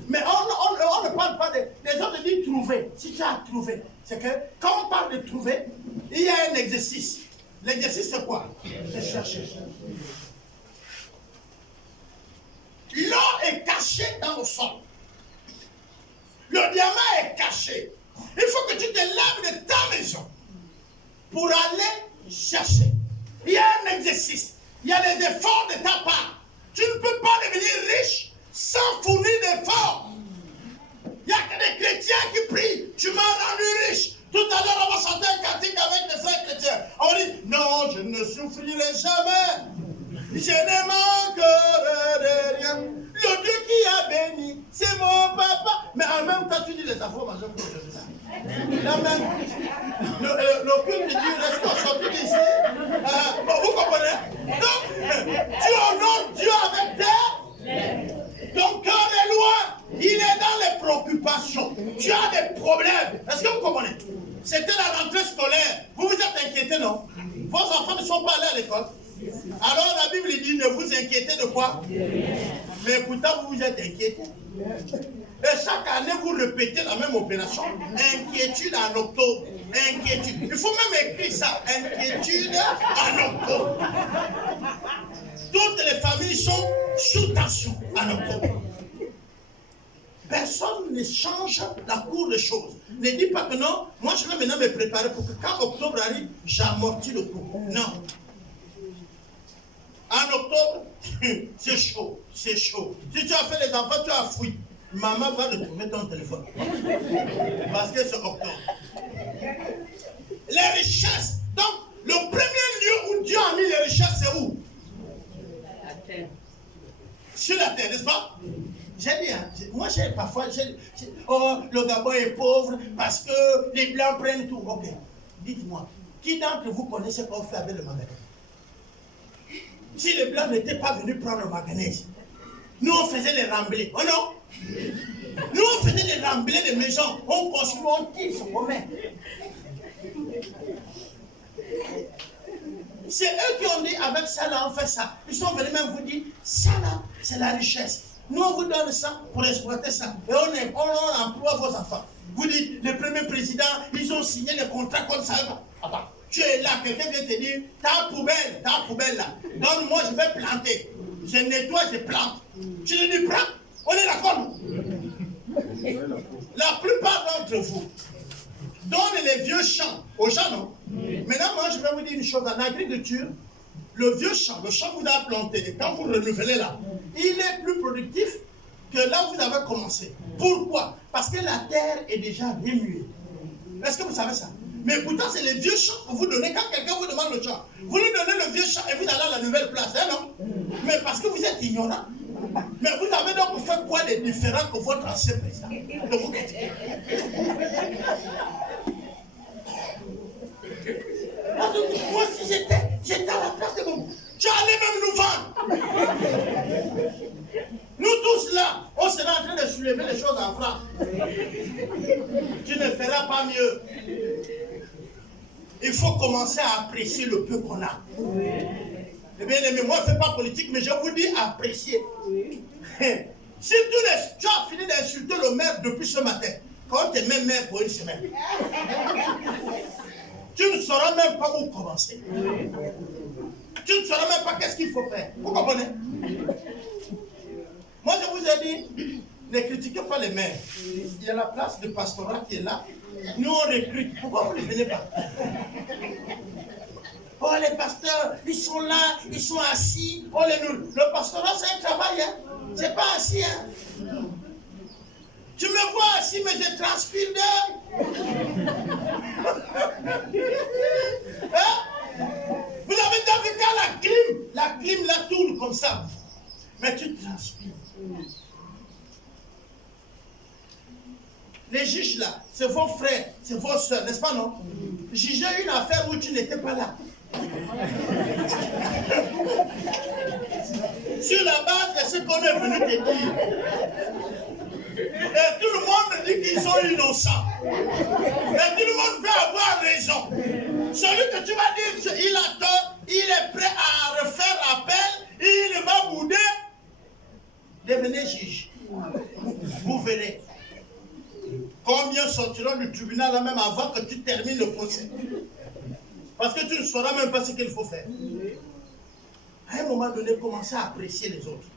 Mais on ne parle pas des autres disent trouver. Si tu as trouvé, c'est que quand on parle de trouver, il y a un exercice. L'exercice c'est quoi? C'est chercher. L'or est caché dans le sol. Le diamant est caché. Il faut que tu te lèves de ta maison pour aller chercher. Il y a un exercice. Il y a des efforts de ta part. Tu ne peux pas devenir riche sans fournir d'efforts. Il n'y a que des chrétiens qui prient. Tu m'as rendu riche. Tout à l'heure, on va chanter un cantique avec des frères chrétiens. On dit, non, je ne souffrirai jamais. Je ne manquerai Mais en même temps, tu dis les informations que je dis. Là même, le culte de Dieu reste qu'on sortit d'ici. Vous comprenez? Donc, tu honores Dieu avec ton cœur est loin. Il est dans les préoccupations. Tu as des problèmes. Est-ce que vous comprenez? C'était la rentrée scolaire. Vous vous êtes inquiétés, non? Vos enfants ne sont pas allés à l'école. Alors la Bible dit, ne vous inquiétez de quoi? Mais pourtant vous vous êtes inquiétés. Et chaque année vous répétez la même opération. Inquiétude en octobre. Inquiétude. Il faut même écrire ça. Inquiétude en octobre. Toutes les familles sont sous tension en octobre. Personne ne change la cour des choses. Ne dis pas que non, moi je vais maintenant me préparer pour que quand octobre arrive, j'amortis le coup. Non. En octobre, c'est chaud, c'est chaud. Si tu as fait les enfants, tu as fouillé. Maman va te trouver ton téléphone. Parce que c'est octobre. Les richesses. Donc, le premier lieu où Dieu a mis les richesses, c'est où? La terre. Sur la terre, n'est-ce pas? J'ai dit, hein, moi j'ai parfois, oh, le Gabon est pauvre parce que les Blancs prennent tout. Ok, dites-moi, qui d'entre vous connaissait ce qu'on fait avec le manganèse? Si les Blancs n'étaient pas venus prendre le manganèse, nous on faisait les remblais, oh non? Nous on faisait les remblais des maisons, on construit, on tire, on met. C'est eux qui ont dit, avec ça là, on fait ça. Ils sont venus même vous dire, ça là, c'est la richesse. Nous, on vous donne ça pour exploiter ça. Et on emploie vos enfants. Vous dites, le premier président, ils ont signé le contrat comme ça. Attends, tu es là, quelqu'un vient te dire, ta poubelle là. Donc, moi, je vais planter. Je nettoie, je plante. Tu lui dis, prends. On est d'accord? La plupart d'entre vous donnent les vieux champs aux gens, non? Maintenant, moi, je vais vous dire une chose. En agriculture, le vieux champ, le champ que vous avez planté, et quand vous renouvelez là, il est plus productif que là où vous avez commencé. Pourquoi? Parce que la terre est déjà remuée. Est-ce que vous savez ça? Mais pourtant, c'est les vieux champs que vous donnez. Quand quelqu'un vous demande le champ, vous lui donnez le vieux champ et vous allez à la nouvelle place, hein, non? Mais parce que vous êtes ignorant. Mais vous avez donc fait quoi de différent que votre ancien président? De vous critiquer. Moi, si j'étais à la place de vous, tu allais même nous vendre. Nous tous là, on serait en train de soulever les choses en France. Tu ne feras pas mieux. Il faut commencer à apprécier le peu qu'on a. Eh bien aimé, moi je ne fais pas politique, mais je vous dis apprécier. Si tu as fini d'insulter le maire depuis ce matin, quand tu es même maire pour une semaine, tu ne sauras même pas où commencer. Tu ne sauras même pas qu'est-ce qu'il faut faire. Vous comprenez? Moi, je vous ai dit, ne critiquez pas les maires. Il y a la place de pastorat qui est là. Nous, on recrute. Pourquoi vous ne venez pas? Oh, les pasteurs, ils sont là, ils sont assis. On les nourrit. Le pastorat, c'est un travail. Hein? C'est pas assis. Hein? Tu me vois assis, mais je transpire d'heure. Hein? Vous avez déjà vu quand la clim la tourne comme ça. Mais tu transpires. Les juges là, c'est vos frères, c'est vos soeurs, n'est-ce pas non? Juger une affaire où tu n'étais pas là. Sur la base de ce qu'on est venu te dire. Et tout le monde dit qu'ils sont innocents. Et tout le monde veut avoir raison. Celui que tu vas dire qu'il a tort, il est prêt à refaire appel, il va bouder. Devenez juge. Vous verrez. Combien sortiront du tribunal là même avant que tu termines le procès? Parce que tu ne sauras même pas ce qu'il faut faire. À un moment donné, commencez à apprécier les autres.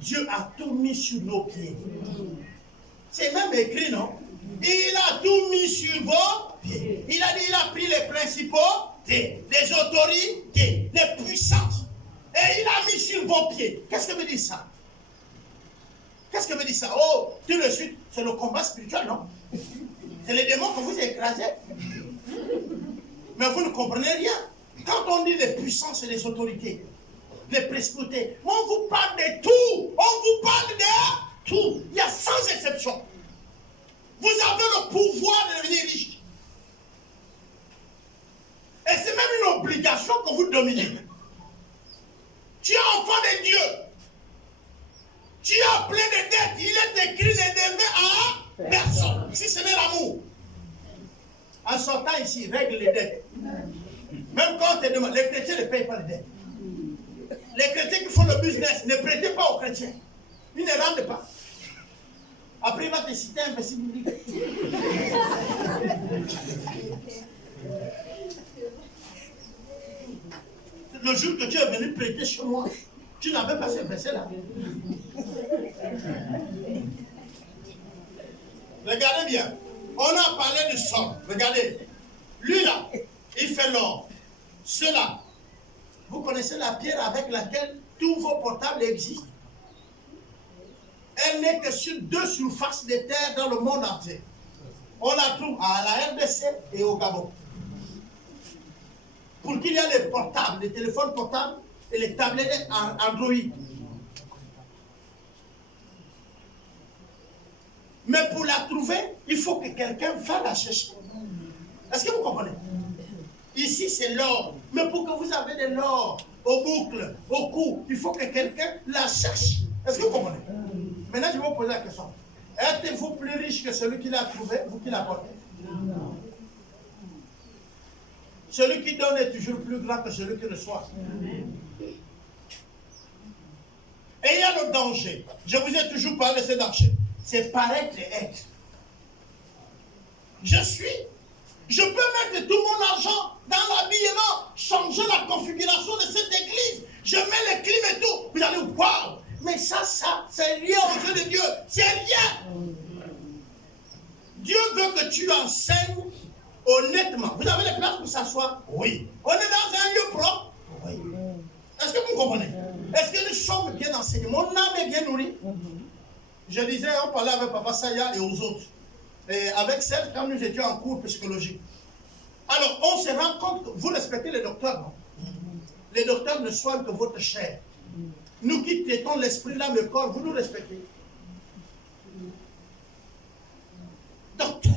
Dieu a tout mis sur nos pieds. C'est même écrit, non? Il a tout mis sur vos pieds. Il a dit, il a pris les principaux, les autorités, les puissances. Et il a mis sur vos pieds. Qu'est-ce que veut dire ça? Qu'est-ce que veut dire ça? Oh, tout de suite, c'est le combat spirituel, non? C'est les démons que vous écrasez. Mais vous ne comprenez rien. Quand on dit les puissances et les autorités, les principautés, on vous parle de tout. On vous parle de tout. Il y a sans exception. Vous avez le pouvoir de devenir riche. Et c'est même une obligation que vous dominez. Tu es enfant de Dieu. Tu as plein de dettes. Il est écrit les devez à personne. Si ce n'est l'amour. En sortant ici, règle les dettes. Même quand on te demande, les chrétiens ne payent pas les dettes. Les chrétiens qui font le business, ne prêtez pas aux chrétiens. Ils ne rendent pas. Après, il va te citer un verset biblique. Le jour que tu es venu prêter chez moi, tu n'avais pas ce verset-là. Regardez bien. On a parlé du sol. Regardez. Lui là, il fait l'or. Cela. Vous connaissez la pierre avec laquelle tous vos portables existent? Elle n'est que sur 2 surfaces de terre dans le monde entier. On la trouve à la RDC et au Gabon. Pour qu'il y ait les portables, les téléphones portables et les tablettes Android. Mais pour la trouver, il faut que quelqu'un fasse la chercher. Est-ce que vous comprenez? Ici, c'est l'or. Mais pour que vous ayez de l'or aux boucles, au cou, il faut que quelqu'un la cherche. Est-ce que vous comprenez? Maintenant, je vais vous poser la question. Êtes-vous plus riche que celui qui l'a trouvé, vous qui l'apportez? Celui qui donne est toujours plus grand que celui qui reçoit. Et il y a le danger. Je vous ai toujours parlé de ce danger. C'est paraître et être. Je peux mettre tout mon argent dans l'habillement, changer la configuration de cette église. Je mets les clims et tout. Vous allez, waouh! Mais ça, c'est rien aux yeux de Dieu. C'est rien. Dieu veut que tu enseignes honnêtement. Vous avez les places pour s'asseoir? Oui. On est dans un lieu propre? Oui. Est-ce que vous comprenez? Est-ce que nous sommes bien enseignés? Mon âme est bien nourrie? Je disais, on parlait avec Papa Saya et aux autres. Et avec celle, quand nous étions en cours psychologique. Alors, on se rend compte que vous respectez les docteurs, non? Les docteurs ne soignent que votre chair. Nous qui traitons l'esprit, l'âme et le corps, vous nous respectez. Docteur,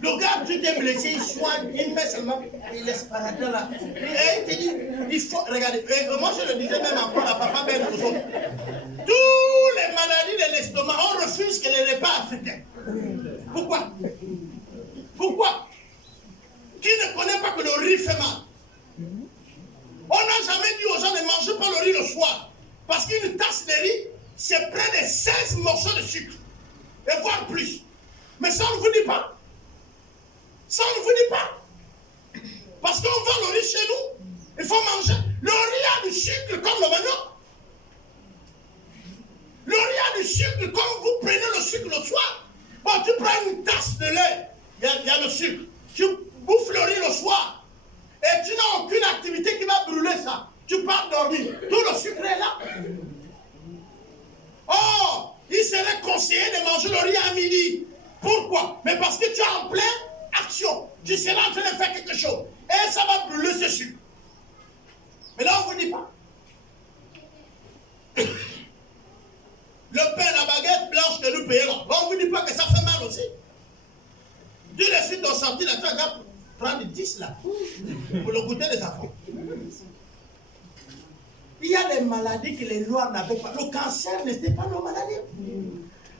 le gars, tu t'es blessé, il soigne, il met seulement, il laisse paraître là. Et il te dit, il faut, regardez, moi je le disais même encore à Papa Ben aux autres. Toutes les maladies de l'estomac, on refuse que les repas africains. Pourquoi? Pourquoi? Qui ne connaît pas que le riz fait mal? On n'a jamais dit aux gens ne mangez pas le riz le soir. Parce qu'une tasse de riz, c'est près de 16 morceaux de sucre. Et voire plus. Mais ça, on ne vous dit pas. Ça, on ne vous dit pas. Parce qu'on vend le riz chez nous. Il faut manger. Le riz a du sucre comme le manioc. Le riz a du sucre comme vous prenez le sucre le soir. Bon, tu prends une tasse de lait. Il y a le sucre. Tu bouffes le riz le soir. Et tu n'as aucune activité qui va brûler ça. Tu pars dormir. Tout le sucre est là. Oh, il serait conseillé de manger le riz à midi. Pourquoi? Mais parce que tu es en pleine action. Tu seras en train de faire quelque chose. Et ça va brûler ce sucre. Mais là, on ne vous dit pas. Le pain, la baguette blanche que nous payons là. On ne vous dit pas que ça fait mal aussi. Tout de suite, on sortit là, tu vas prendre 10 là. Pour le goûter des enfants. Il y a des maladies que les Noirs n'avaient pas. Le cancer n'était pas nos maladies.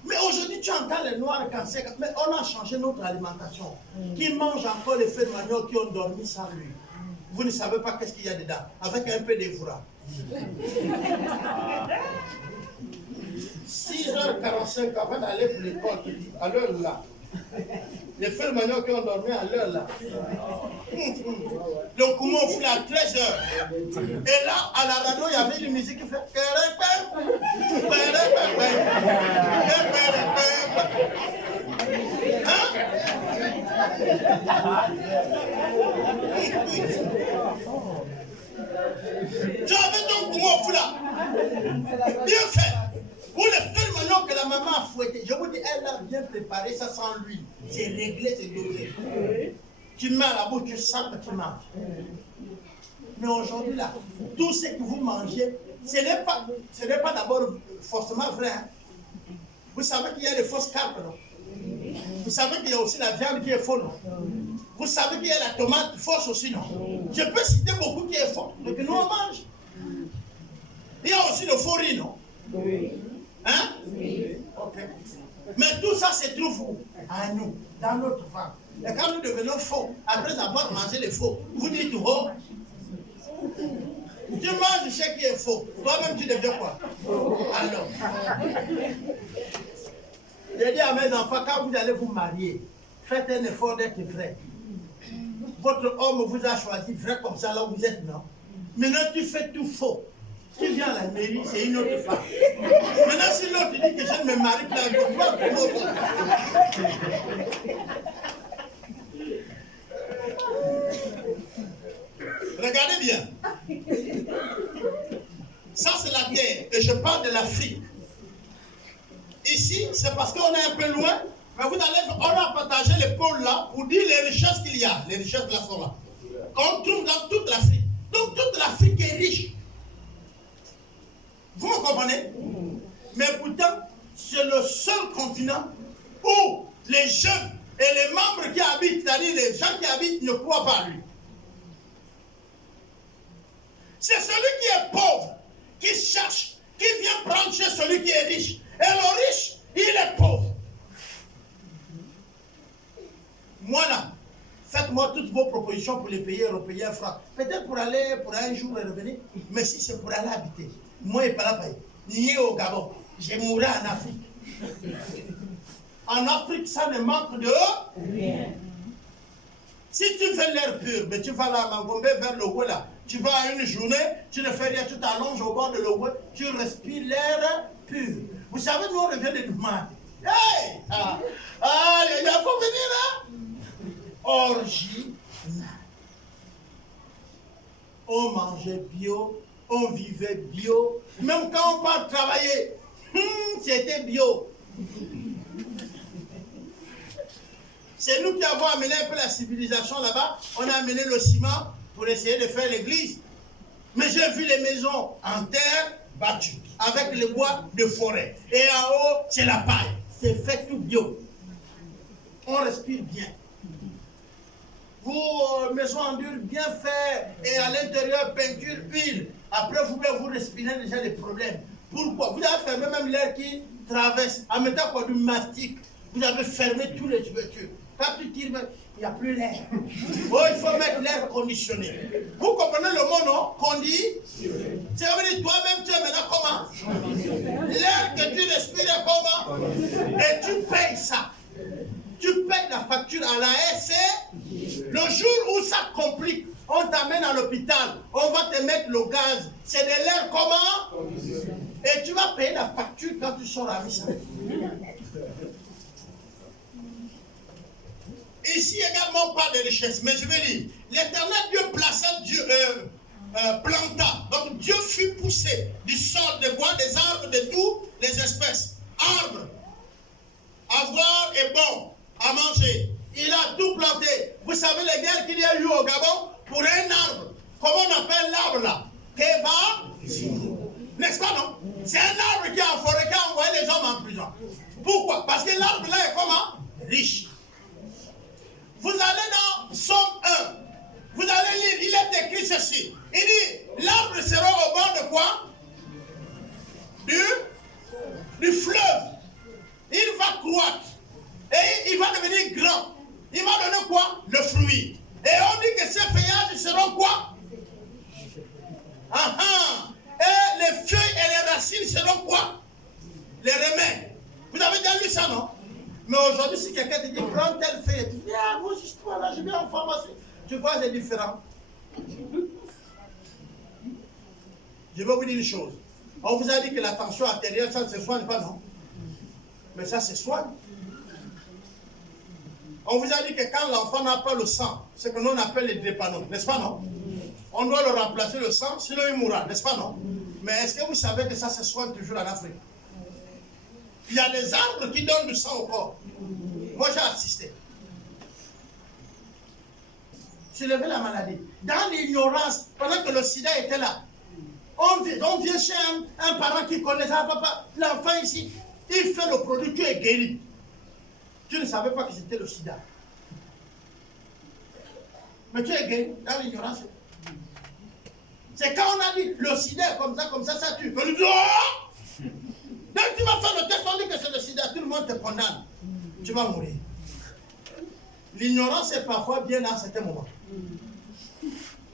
Mais aujourd'hui, tu entends les Noirs, le cancer. Mais on a changé notre alimentation. Qui mange encore les feuilles de manioc qui ont dormi sans lui. Vous ne savez pas qu'est-ce qu'il y a dedans. Avec un peu d'évoura. 6h45 avant d'aller pour l'école, à l'heure là. Les feuilles de manioc qui ont dormi à l'heure là. Le Koumou fout à 13h. Et là, à la radio, il y avait une musique qui fait. Tu avais donc Koumou fout là. Bien fait. Pour les feuilles de manioc que la maman a fouetté, je vous dis, elle a bien préparé ça sans l'huile. C'est réglé, c'est dosé. Tu mets à la bouche, tu sens que tu manges. Mais aujourd'hui, là, tout ce que vous mangez, ce n'est pas d'abord forcément vrai. Hein. Vous savez qu'il y a des fausses carpes, non? Vous savez qu'il y a aussi la viande qui est fausse, non? Vous savez qu'il y a la tomate fausse aussi, non? Je peux citer beaucoup qui est faux, mais que nous on mange. Il y a aussi le faux riz, non? Oui. Hein? Oui. Ok. Mais tout ça se trouve où? À nous, dans notre ventre. Et quand nous devenons faux, après avoir mangé les faux, vous dites, oh, tu manges ce qui est faux. Toi-même, tu deviens quoi? Alors, j'ai dit à mes enfants, quand vous allez vous marier, faites un effort d'être vrai. Votre homme vous a choisi vrai comme ça, là où vous êtes, non? Maintenant, tu fais tout faux. Tu viens à la mairie, c'est une autre femme. Maintenant, si l'autre dit que je ne me marie pas, je ne vois pas comment. Regardez bien. Ça, c'est la terre. Et je parle de l'Afrique. Ici, c'est parce qu'on est un peu loin. Mais vous allez, on a partagé les pôles là pour dire les richesses qu'il y a. Les richesses de la forêt. Qu'on trouve dans toute l'Afrique. Donc, toute l'Afrique est riche. Vous me comprenez? Mais pourtant, c'est le seul continent où les jeunes et les membres qui habitent, c'est-à-dire les gens qui habitent, ne croient pas à lui. C'est celui qui est pauvre, qui cherche, qui vient prendre chez celui qui est riche. Et le riche, il est pauvre. Moi là, faites-moi toutes vos propositions pour les pays européens, francs. Peut-être pour aller pour un jour et revenir, mais si c'est pour aller habiter, moi et pas la paye. Ni au Gabon, je mourrai en Afrique. En Afrique, ça ne manque de rien. Si tu veux l'air pur, mais tu vas là à Mangombe vers le Oué là, tu vas à une journée, tu ne fais rien, tu t'allonges au bord de l'Oué, tu respires l'air pur. Vous savez, nous on revient de Doumane. Hey! Il faut venir là. Orgie. On mangeait bio, on vivait bio. Même quand on part travailler, c'était bio. C'est nous qui avons amené un peu la civilisation là-bas. On a amené le ciment pour essayer de faire l'église. Mais j'ai vu les maisons en terre battue, avec les bois de forêt. Et en haut, c'est la paille. C'est fait tout bio. On respire bien. Vos maisons en dur bien faites et à l'intérieur peinture, huile. Après, vous respirez déjà des problèmes. Pourquoi? Vous avez fermé même l'air qui traverse. En mettant quoi? Du mastic. Vous avez fermé tous les ouvertures. Quand tu tires, il n'y a plus l'air. Oh, il faut mettre l'air conditionné. Vous comprenez le mot, non? Condi. C'est dire toi-même, tu es maintenant comment? L'air que tu respires est comment? Et tu payes ça. Tu payes la facture à la SC. Le jour où ça complique, on t'amène à l'hôpital. On va te mettre le gaz. C'est de l'air comment? Et tu vas payer la facture quand tu sors à Missa. Ici également, on parle de richesse, mais je vais dire, l'Éternel Dieu plaça, Dieu planta, donc Dieu fut poussé du sol, des bois, des arbres, de toutes les espèces. Arbres, à voir est bon, à manger. Il a tout planté. Vous savez les guerres qu'il y a eu au Gabon pour un arbre. Comment on appelle l'arbre là? Keva. N'est-ce pas non? C'est un arbre qui est en forêt, qui a envoyé les hommes en prison. Pourquoi? Parce que l'arbre là est comment? Riche. Vous allez dans Somme 1, vous allez lire, il est écrit ceci. Il dit, l'arbre sera au bord de quoi? Du fleuve. Il va croître. Et il va devenir grand. Il va donner quoi? Le fruit. Et on dit que ces feuillages seront quoi? Et les feuilles et les racines seront quoi? Les remèdes. Vous avez déjà lu ça, non? Mais aujourd'hui, si quelqu'un te dit, prends telle feuille, tu dis, ah, moi, justement, là, je vais en pharmacie. Tu vois, c'est différent. Je vais vous dire une chose. On vous a dit que la tension artérielle, ça ne se soigne pas, non? Mais ça se soigne. On vous a dit que quand l'enfant n'a pas le sang, c'est ce que l'on appelle les drépanoes, n'est-ce pas, non? On doit le remplacer le sang, sinon il mourra, n'est-ce pas, non? Mais est-ce que vous savez que ça se soigne toujours en Afrique? Il y a des arbres qui donnent du sang au corps. Moi, j'ai assisté. J'ai levé la maladie. Dans l'ignorance, pendant que le sida était là, on vient chez un parent qui connaît ça, papa, l'enfant ici, il fait le produit, tu es guéri. Tu ne savais pas que c'était le sida. Mais tu es guéri dans l'ignorance. C'est quand on a dit le sida est comme ça, ça tue. On dit, oh! Dès que tu vas faire le test, on dit que c'est le sida, tout le monde te condamne. Tu vas mourir. L'ignorance est parfois bien à certains moments.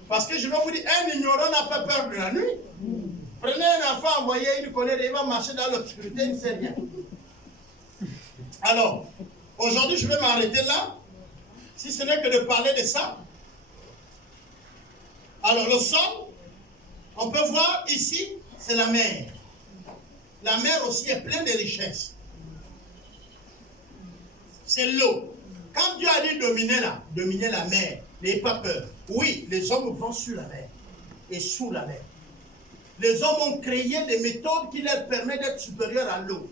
Parce que je vais vous dire, un ignorant n'a pas peur de la nuit. Prenez un enfant, envoyez, il connaît, il va marcher dans l'obscurité, il ne sait rien. Alors, aujourd'hui, je vais m'arrêter là, si ce n'est que de parler de ça. Alors, le sol, on peut voir ici, c'est la mer. La mer aussi est pleine de richesses. C'est l'eau. Quand Dieu a dit dominer la mer, n'ayez pas peur. Oui, les hommes vont sur la mer et sous la mer. Les hommes ont créé des méthodes qui leur permettent d'être supérieurs à l'eau.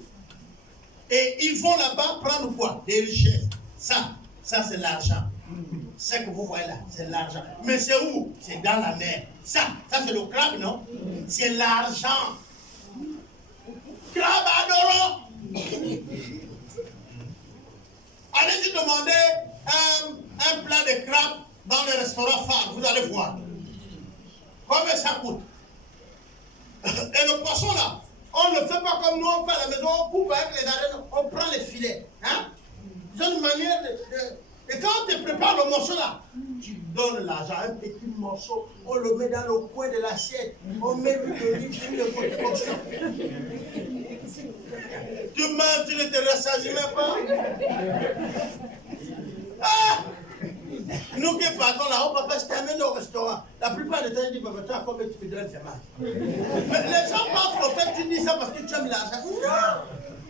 Et ils vont là-bas prendre quoi? Des richesses. Ça c'est l'argent. Ce que vous voyez là, c'est l'argent. Mais c'est où? C'est dans la mer. Ça c'est le crabe, non? C'est l'argent. Crabe adorant. Allez-y demander un plat de crabe dans le restaurant phare, vous allez voir. Combien ça coûte? Et le poisson là, on ne le fait pas comme nous, on fait à la maison, on coupe avec les arènes, on prend les filets. Hein? C'est une manière de... Et quand on te prépare le morceau là, tu donnes l'argent, un petit morceau, on le met dans le coin de l'assiette, on met l'huile d'olive sur le côté comme ça. Tu manges, tu ne te rassasies même pas. Ah! Nous qui partons là-haut, papa, je t'amène au restaurant. La plupart des temps, je dis, papa, tu as combien tu me donnes, c'est mal. Mais les gens pensent qu'au fait, tu dis ça parce que tu aimes l'argent. Non!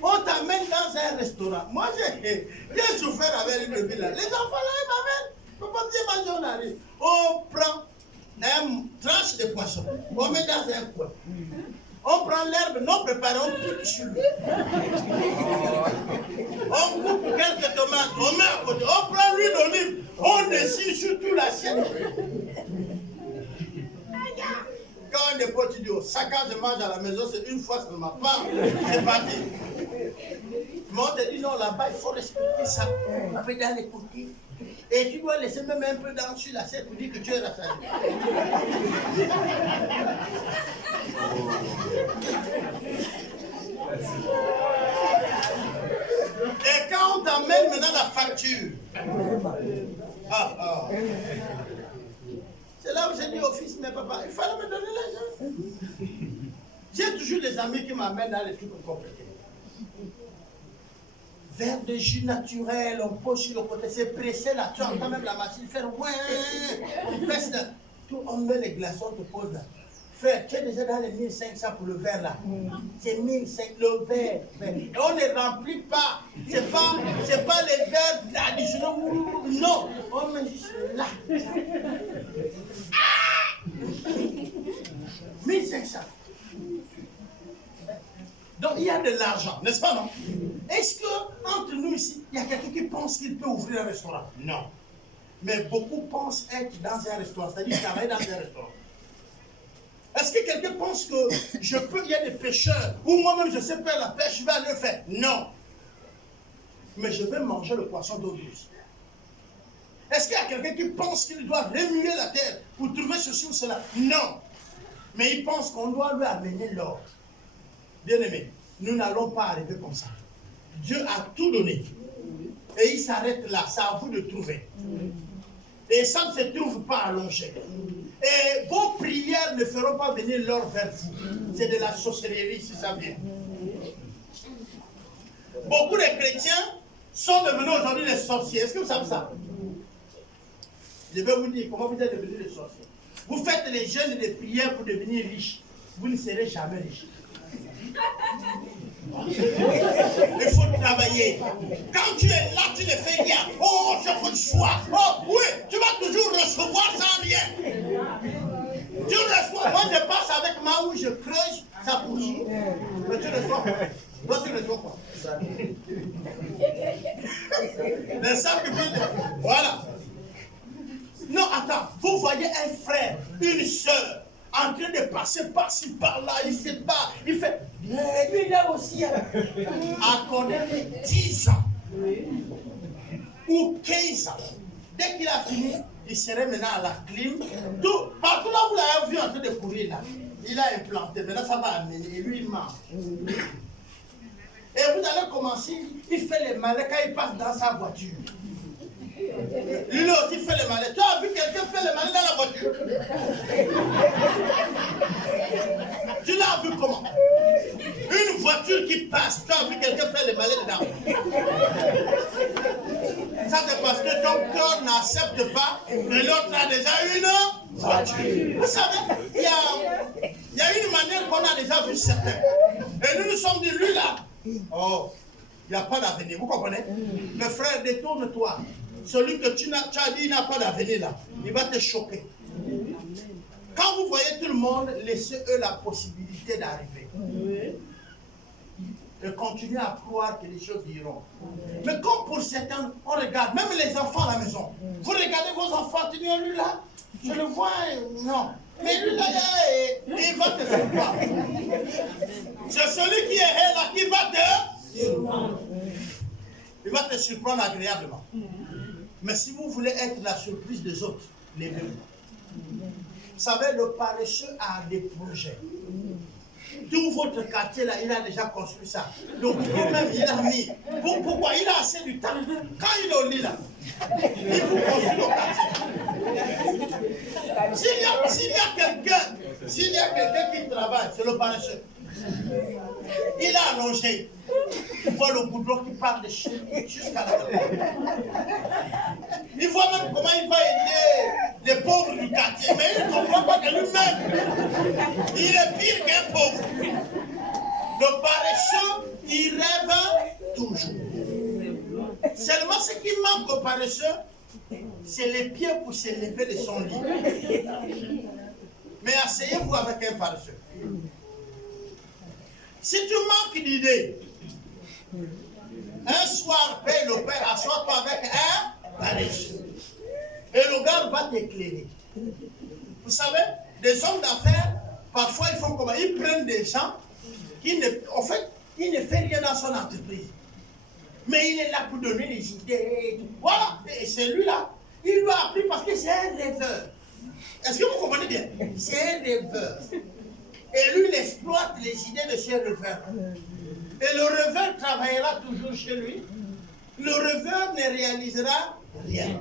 On t'amène dans un restaurant. Moi, j'ai souffert avec le bébé là. Les enfants là, ils m'amènent. Papa, viens manger, on arrive. On prend une tranche de poisson. On met dans un coin. On prend l'herbe non préparée, on pique sur lui. On coupe quelques tomates, on met à côté. On prend l'huile d'olive, on dessine sur tout l'assiette. Quand on est petit, tu dis, ça quand je mange à la maison, c'est une fois seulement. C'est parti. Mais on te dit, non, là-bas, il faut respecter ça. On peut dans les côtés. Et tu dois laisser même un peu dans sur l'assiette pour dire que tu es rassasié. Et quand on t'amène maintenant la facture, c'est là où j'ai dit au fils, mais papa, il fallait me donner l'argent. J'ai toujours des amis qui m'amènent dans les trucs compliqués. Verre de jus naturel, on pose sur le côté, c'est pressé là, tu entends même la machine faire ouais, on presse là, tout, on met les glaçons, on te pose là. Frère, tu es déjà dans les 1500 pour le verre là. C'est 1500 le verre. Et on ne remplit pas. C'est pas les verres additionnels. Non, on met juste là. 1500. Donc il y a de l'argent, n'est-ce pas, non? Est-ce que entre nous ici, il y a quelqu'un qui pense qu'il peut ouvrir un restaurant? Non. Mais beaucoup pensent être dans un restaurant, c'est-à-dire travailler dans un restaurant. Est-ce que quelqu'un pense que il y a des pêcheurs, ou moi-même je sais faire la pêche, je vais aller le faire? Non. Mais je vais manger le poisson d'eau douce. Est-ce qu'il y a quelqu'un qui pense qu'il doit remuer la terre pour trouver ceci ou cela? Non. Mais il pense qu'on doit lui amener l'or. Bien-aimé, nous n'allons pas arriver comme ça. Dieu a tout donné. Et il s'arrête là, c'est à vous de trouver. Et ça ne se trouve pas allongé. Et vos prières ne feront pas venir l'or vers vous. C'est de la sorcellerie si ça vient. Beaucoup de chrétiens sont devenus aujourd'hui des sorciers. Est-ce que vous savez ça? Je vais vous dire comment vous êtes devenus des sorciers. Vous faites les jeûnes et les prières pour devenir riches. Vous ne serez jamais riches. Il faut travailler. Quand tu es là, tu ne fais rien. Oh, je reçois. Oh, oui, tu vas toujours recevoir sans rien. Tu reçois. Moi, je passe avec ma où je creuse, ça pousse. Mais tu reçois quoi? Toi, tu reçois quoi? Les sables qui voilà. Non, attends. Vous voyez un frère, une soeur, en train de passer passer par-ci, par-là, il se bat, il fait. Lui, il a aussi accordé 10 ans ou 15 ans. Dès qu'il a fini, il serait maintenant à la clim. Partout là où vous l'avez vu en train de courir, là, il a implanté. Maintenant, ça va amener. Et lui, il mange. Et vous allez commencer, il fait les malais quand il passe dans sa voiture. Lui aussi fait les malais. Tu as vu quelqu'un faire les malais dans la voiture? Tu l'as vu comment? Une voiture qui passe, tu as vu quelqu'un faire les malais dedans? Ça c'est parce que ton cœur n'accepte pas que l'autre a déjà une voiture. Vous savez, il y a une manière qu'on a déjà vu certains. Et nous nous sommes dit, lui là, oh, il n'y a pas d'avenir. Vous comprenez? Mais frère, détourne-toi. Celui que tu as dit, il n'a pas d'avenir là. Il va te choquer. Quand vous voyez tout le monde, laissez-eux la possibilité d'arriver. Et continuez à croire que les choses iront. Mais comme pour certains, on regarde, même les enfants à la maison. Vous regardez vos enfants, tu dis, oh, lui là, je le vois, non. Mais lui là, il va te surprendre. C'est celui qui est là qui va te surprendre. Il va te surprendre agréablement. Mais si vous voulez être la surprise des autres, levez-vous. Vous savez, le paresseux a des projets. Tout votre quartier là, il a déjà construit ça. Donc vous-même, il a mis. Pourquoi? Il a assez du temps. Quand il est au lit là, il vous construit le quartier. S'il y a quelqu'un qui travaille, c'est le paresseux. Il a allongé. Il voit le goudron qui part de chez lui jusqu'à la tête. Il voit même comment il va aider les pauvres du quartier. Mais il ne comprend pas que lui-même, il est pire qu'un pauvre. Le paresseux, il rêve toujours. Seulement ce qui manque au paresseux, c'est les pieds pour se lever de son lit. Mais asseyez-vous avec un paresseux. Si tu manques d'idées, un soir, paye le Père, assois-toi avec un paresseux. Et le gars va t'éclairer. Vous savez, des hommes d'affaires, parfois ils font comment? Ils prennent des gens qui ne, en fait, ils ne font rien dans son entreprise. Mais il est là pour donner des idées. Voilà, et celui-là, il lui a appris parce que c'est un rêveur. Est-ce que vous comprenez bien? C'est un rêveur. Et lui, il exploite les idées de ses rêveurs. Et le rêveur travaillera toujours chez lui. Le rêveur ne réalisera rien.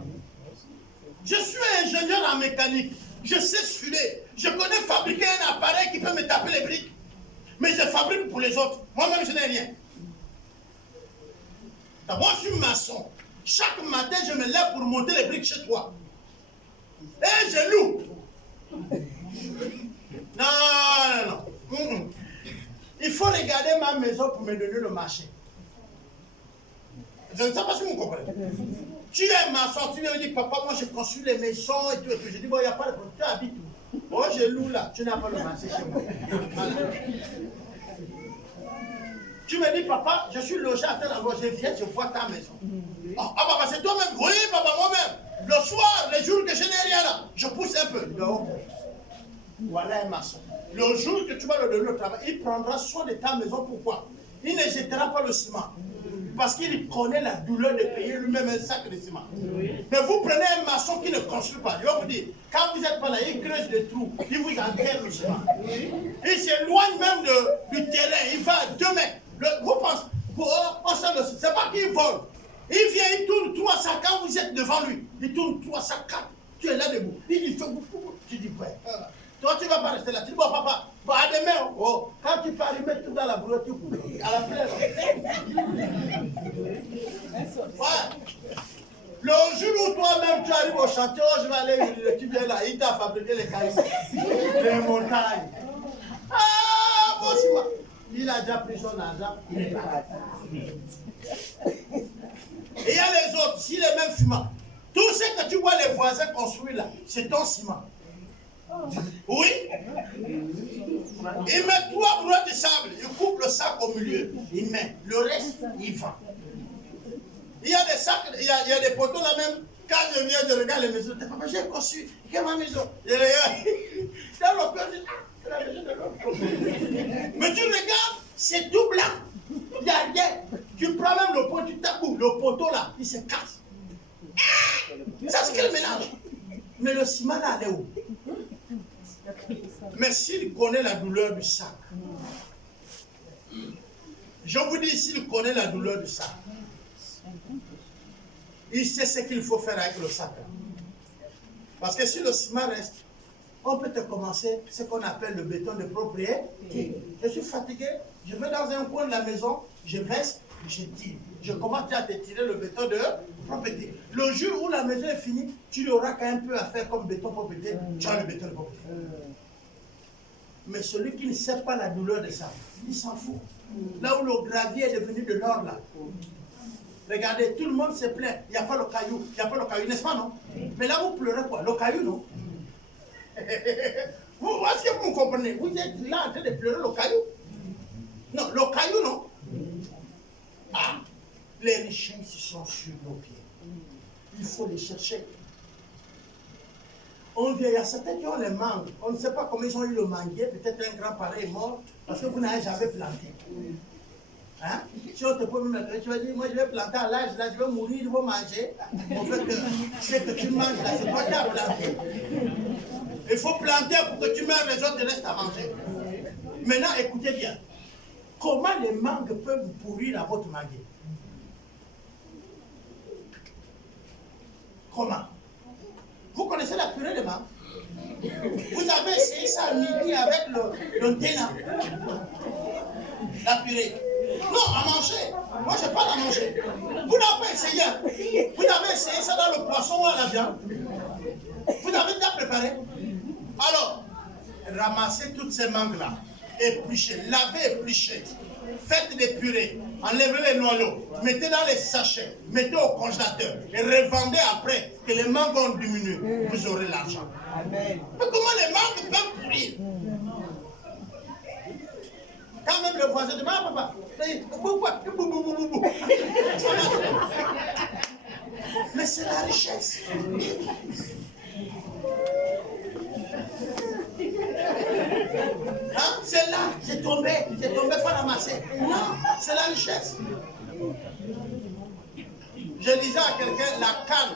Je suis ingénieur en mécanique. Je sais suder. Je connais fabriquer un appareil qui peut me taper les briques. Mais je fabrique pour les autres. Moi-même, je n'ai rien. D'abord, je suis maçon. Chaque matin, je me lève pour monter les briques chez toi. Et je loue. Non. Il faut regarder ma maison pour me donner le marché. Je ne sais pas si vous comprenez. Tu es maçon, tu viens me dire, papa, moi je construis les maisons et tout. Et tout. Je dis, bon, il n'y a pas de problème. Tu habites où? Oh, je loue là. Tu n'as pas le marché chez moi. Voilà. Tu me dis, papa, je suis logé à tel endroit. Je viens, je vois ta maison. Ah, papa, c'est toi-même. Oui, papa, moi-même. Le soir, les jours que je n'ai rien là, je pousse un peu. Donc, voilà un maçon. Le jour que tu vas le donner au travail, il prendra soin de ta maison. Pourquoi? Il ne jettera pas le ciment. Parce qu'il connaît la douleur de payer lui-même un sac de ciment. Mais vous prenez un maçon qui ne construit pas. Il va vous dire, quand vous n'êtes pas là, il creuse des trous. Il vous enterre le ciment. Il s'éloigne même du terrain. Il va à 2 mètres. Vous pensez, c'est pas qu'il vole. Il vient, il tourne 3 sacs. Quand vous êtes devant lui, il tourne 3 sacs, 4. Tu es là debout. Il dit, tu dis, ouais. Toi, tu ne vas pas rester là. Tu dis, bon, papa, bon, à demain, oh, quand tu peux arriver tout dans la brouette, tu coupes. À la plaine. Ouais. Le jour où toi-même, tu arrives au chantier, oh, je vais aller, tu viens là, il t'a fabriqué les cailloux, les montagnes. Ah, bon, c'est moi. Il a déjà pris son argent, il est là. Et il y a les autres, si les mêmes fumants. Tout ce que tu vois les voisins construire là, c'est ton ciment. Oui. Il met 3 brouettes de sable, il coupe le sac au milieu, il met. Le reste, il vend. Il y a des sacs, il y a des poteaux là même. Quand je viens, je regarde les maisons. Papa, j'ai construit. Quelle est ma maison? Je regarde. Dans le cœur, je dis, ah, c'est la maison Mais tu regardes, c'est tout blanc. Il y a rien. Tu prends même le pot, tu tapes le poteau là, il se casse. Ça, c'est quel mélange? Mais le ciment là, elle est où? Mais s'il connaît la douleur du sac, je vous dis, s'il connaît la douleur du sac, il sait ce qu'il faut faire avec le sac. Parce que si le ciment reste, on peut te commencer ce qu'on appelle le béton de propriété. Je suis fatigué, je vais dans un coin de la maison, je baisse, je tire. Je commence à te tirer le béton de propriété. Le jour où la maison est finie, tu n'auras qu'un peu à faire comme béton propriété, tu as le béton de propriété. Mais celui qui ne sait pas la douleur de ça, il s'en fout. Là où le gravier est devenu de l'or là. Regardez, tout le monde se plaint, il n'y a pas le caillou, il n'y a pas le caillou, n'est-ce pas non? Mais là vous pleurez quoi? Le caillou non? Est-ce que vous me comprenez? Vous êtes là en train de pleurer le caillou? Non, le caillou non? Ah, les richesses sont sur nos pieds. Il faut les chercher. On vient, il y a certains qui ont les mangues. On ne sait pas comment ils ont eu le manguier. Peut-être un grand-parent est mort parce que vous n'avez jamais planté. Hein? Si on te peut me mettre, tu vas dire, moi je vais planter à l'âge, là je vais mourir, je vais manger. En fait, ce que tu manges là, c'est toi qui as planté. Il faut planter pour que tu meurs, les autres te restent à manger. Maintenant, écoutez bien. Comment les mangues peuvent pourrir à votre manguier? Comment? Vous connaissez la purée de mangue? Vous avez essayé ça à midi avec le téna. La purée. Non, à manger. Moi, je parle à manger. Vous n'avez pas essayé. Vous avez essayé ça dans le poisson ou à la viande. Vous avez déjà préparé. Alors, ramassez toutes ces mangues-là. Épluchez, lavez, épluchez. Faites des purées. Enlevez les noyaux. Mettez dans les sachets. Mettez au congélateur. Et revendez après que les mangues ont diminué. Vous aurez l'argent. Amen. Mais comment les mangues peuvent pourrir? Quand même le voisin dit, papa, mais c'est la richesse. Hein? C'est là, c'est tombé pas ramassé. Non, c'est la richesse. Je disais à quelqu'un,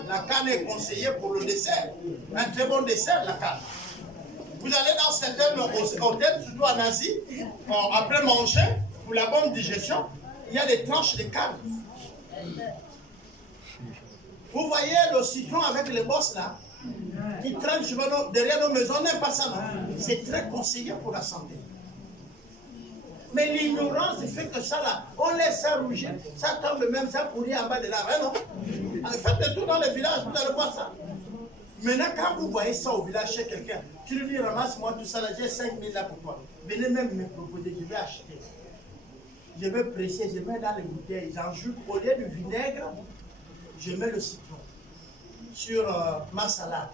la canne est conseillée pour le dessert. Un très bon dessert, la canne. Vous allez dans certains hôtels, surtout en Asie, après manger, pour la bonne digestion, il y a des tranches de canne. Vous voyez le citron avec les bosses là, qui traînent derrière nos maisons, on n'aime pas ça, non? C'est très conseillé pour la santé. Mais l'ignorance fait que ça là, on laisse ça rougir, ça tombe même, ça pourrit en bas de l'arbre, hein, non? Faites le tour dans les villages, vous allez voir ça. Maintenant, quand vous voyez ça au village chez quelqu'un, tu lui dis, ramasse-moi tout ça là, j'ai 5 000 là pour toi. Venez même me proposer, je vais acheter. Je vais presser, je mets dans les bouteilles, j'en joue au lieu du vinaigre, je mets le citron sur ma salade.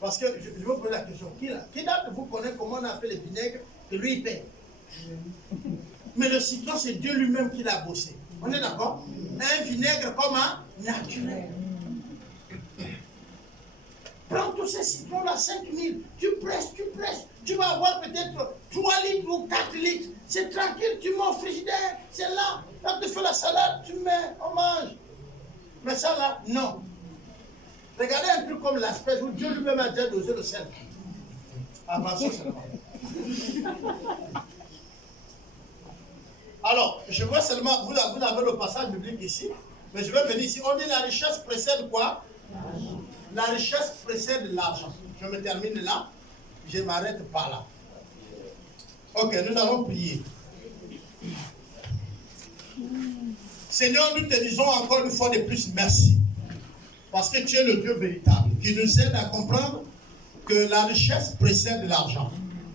Parce que je vais vous poser la question, qui d'entre vous connaît comment on a fait le vinaigre, que lui il paye? Mais le citron, c'est Dieu lui-même qui l'a bossé. On est d'accord? Un vinaigre comme un naturel. Prends tous ces citrons-là, 5 000, tu presses, tu vas avoir peut-être 3 litres ou 4 litres. C'est tranquille, tu mets au frigidaire, c'est là. Quand tu fais la salade, tu mets, on mange. Mais ça là, non. Regardez un truc comme l'asperge où Dieu lui-même a déjà dosé le sel. Avancez seulement. Alors, je vois seulement, vous avez le passage biblique ici, mais je vais venir ici. On dit la richesse précède quoi? La richesse précède l'argent. Je me termine là. Je m'arrête par là. Ok, nous allons prier. Seigneur, nous te disons encore une fois de plus merci. Parce que tu es le Dieu véritable qui nous aide à comprendre que la richesse précède l'argent.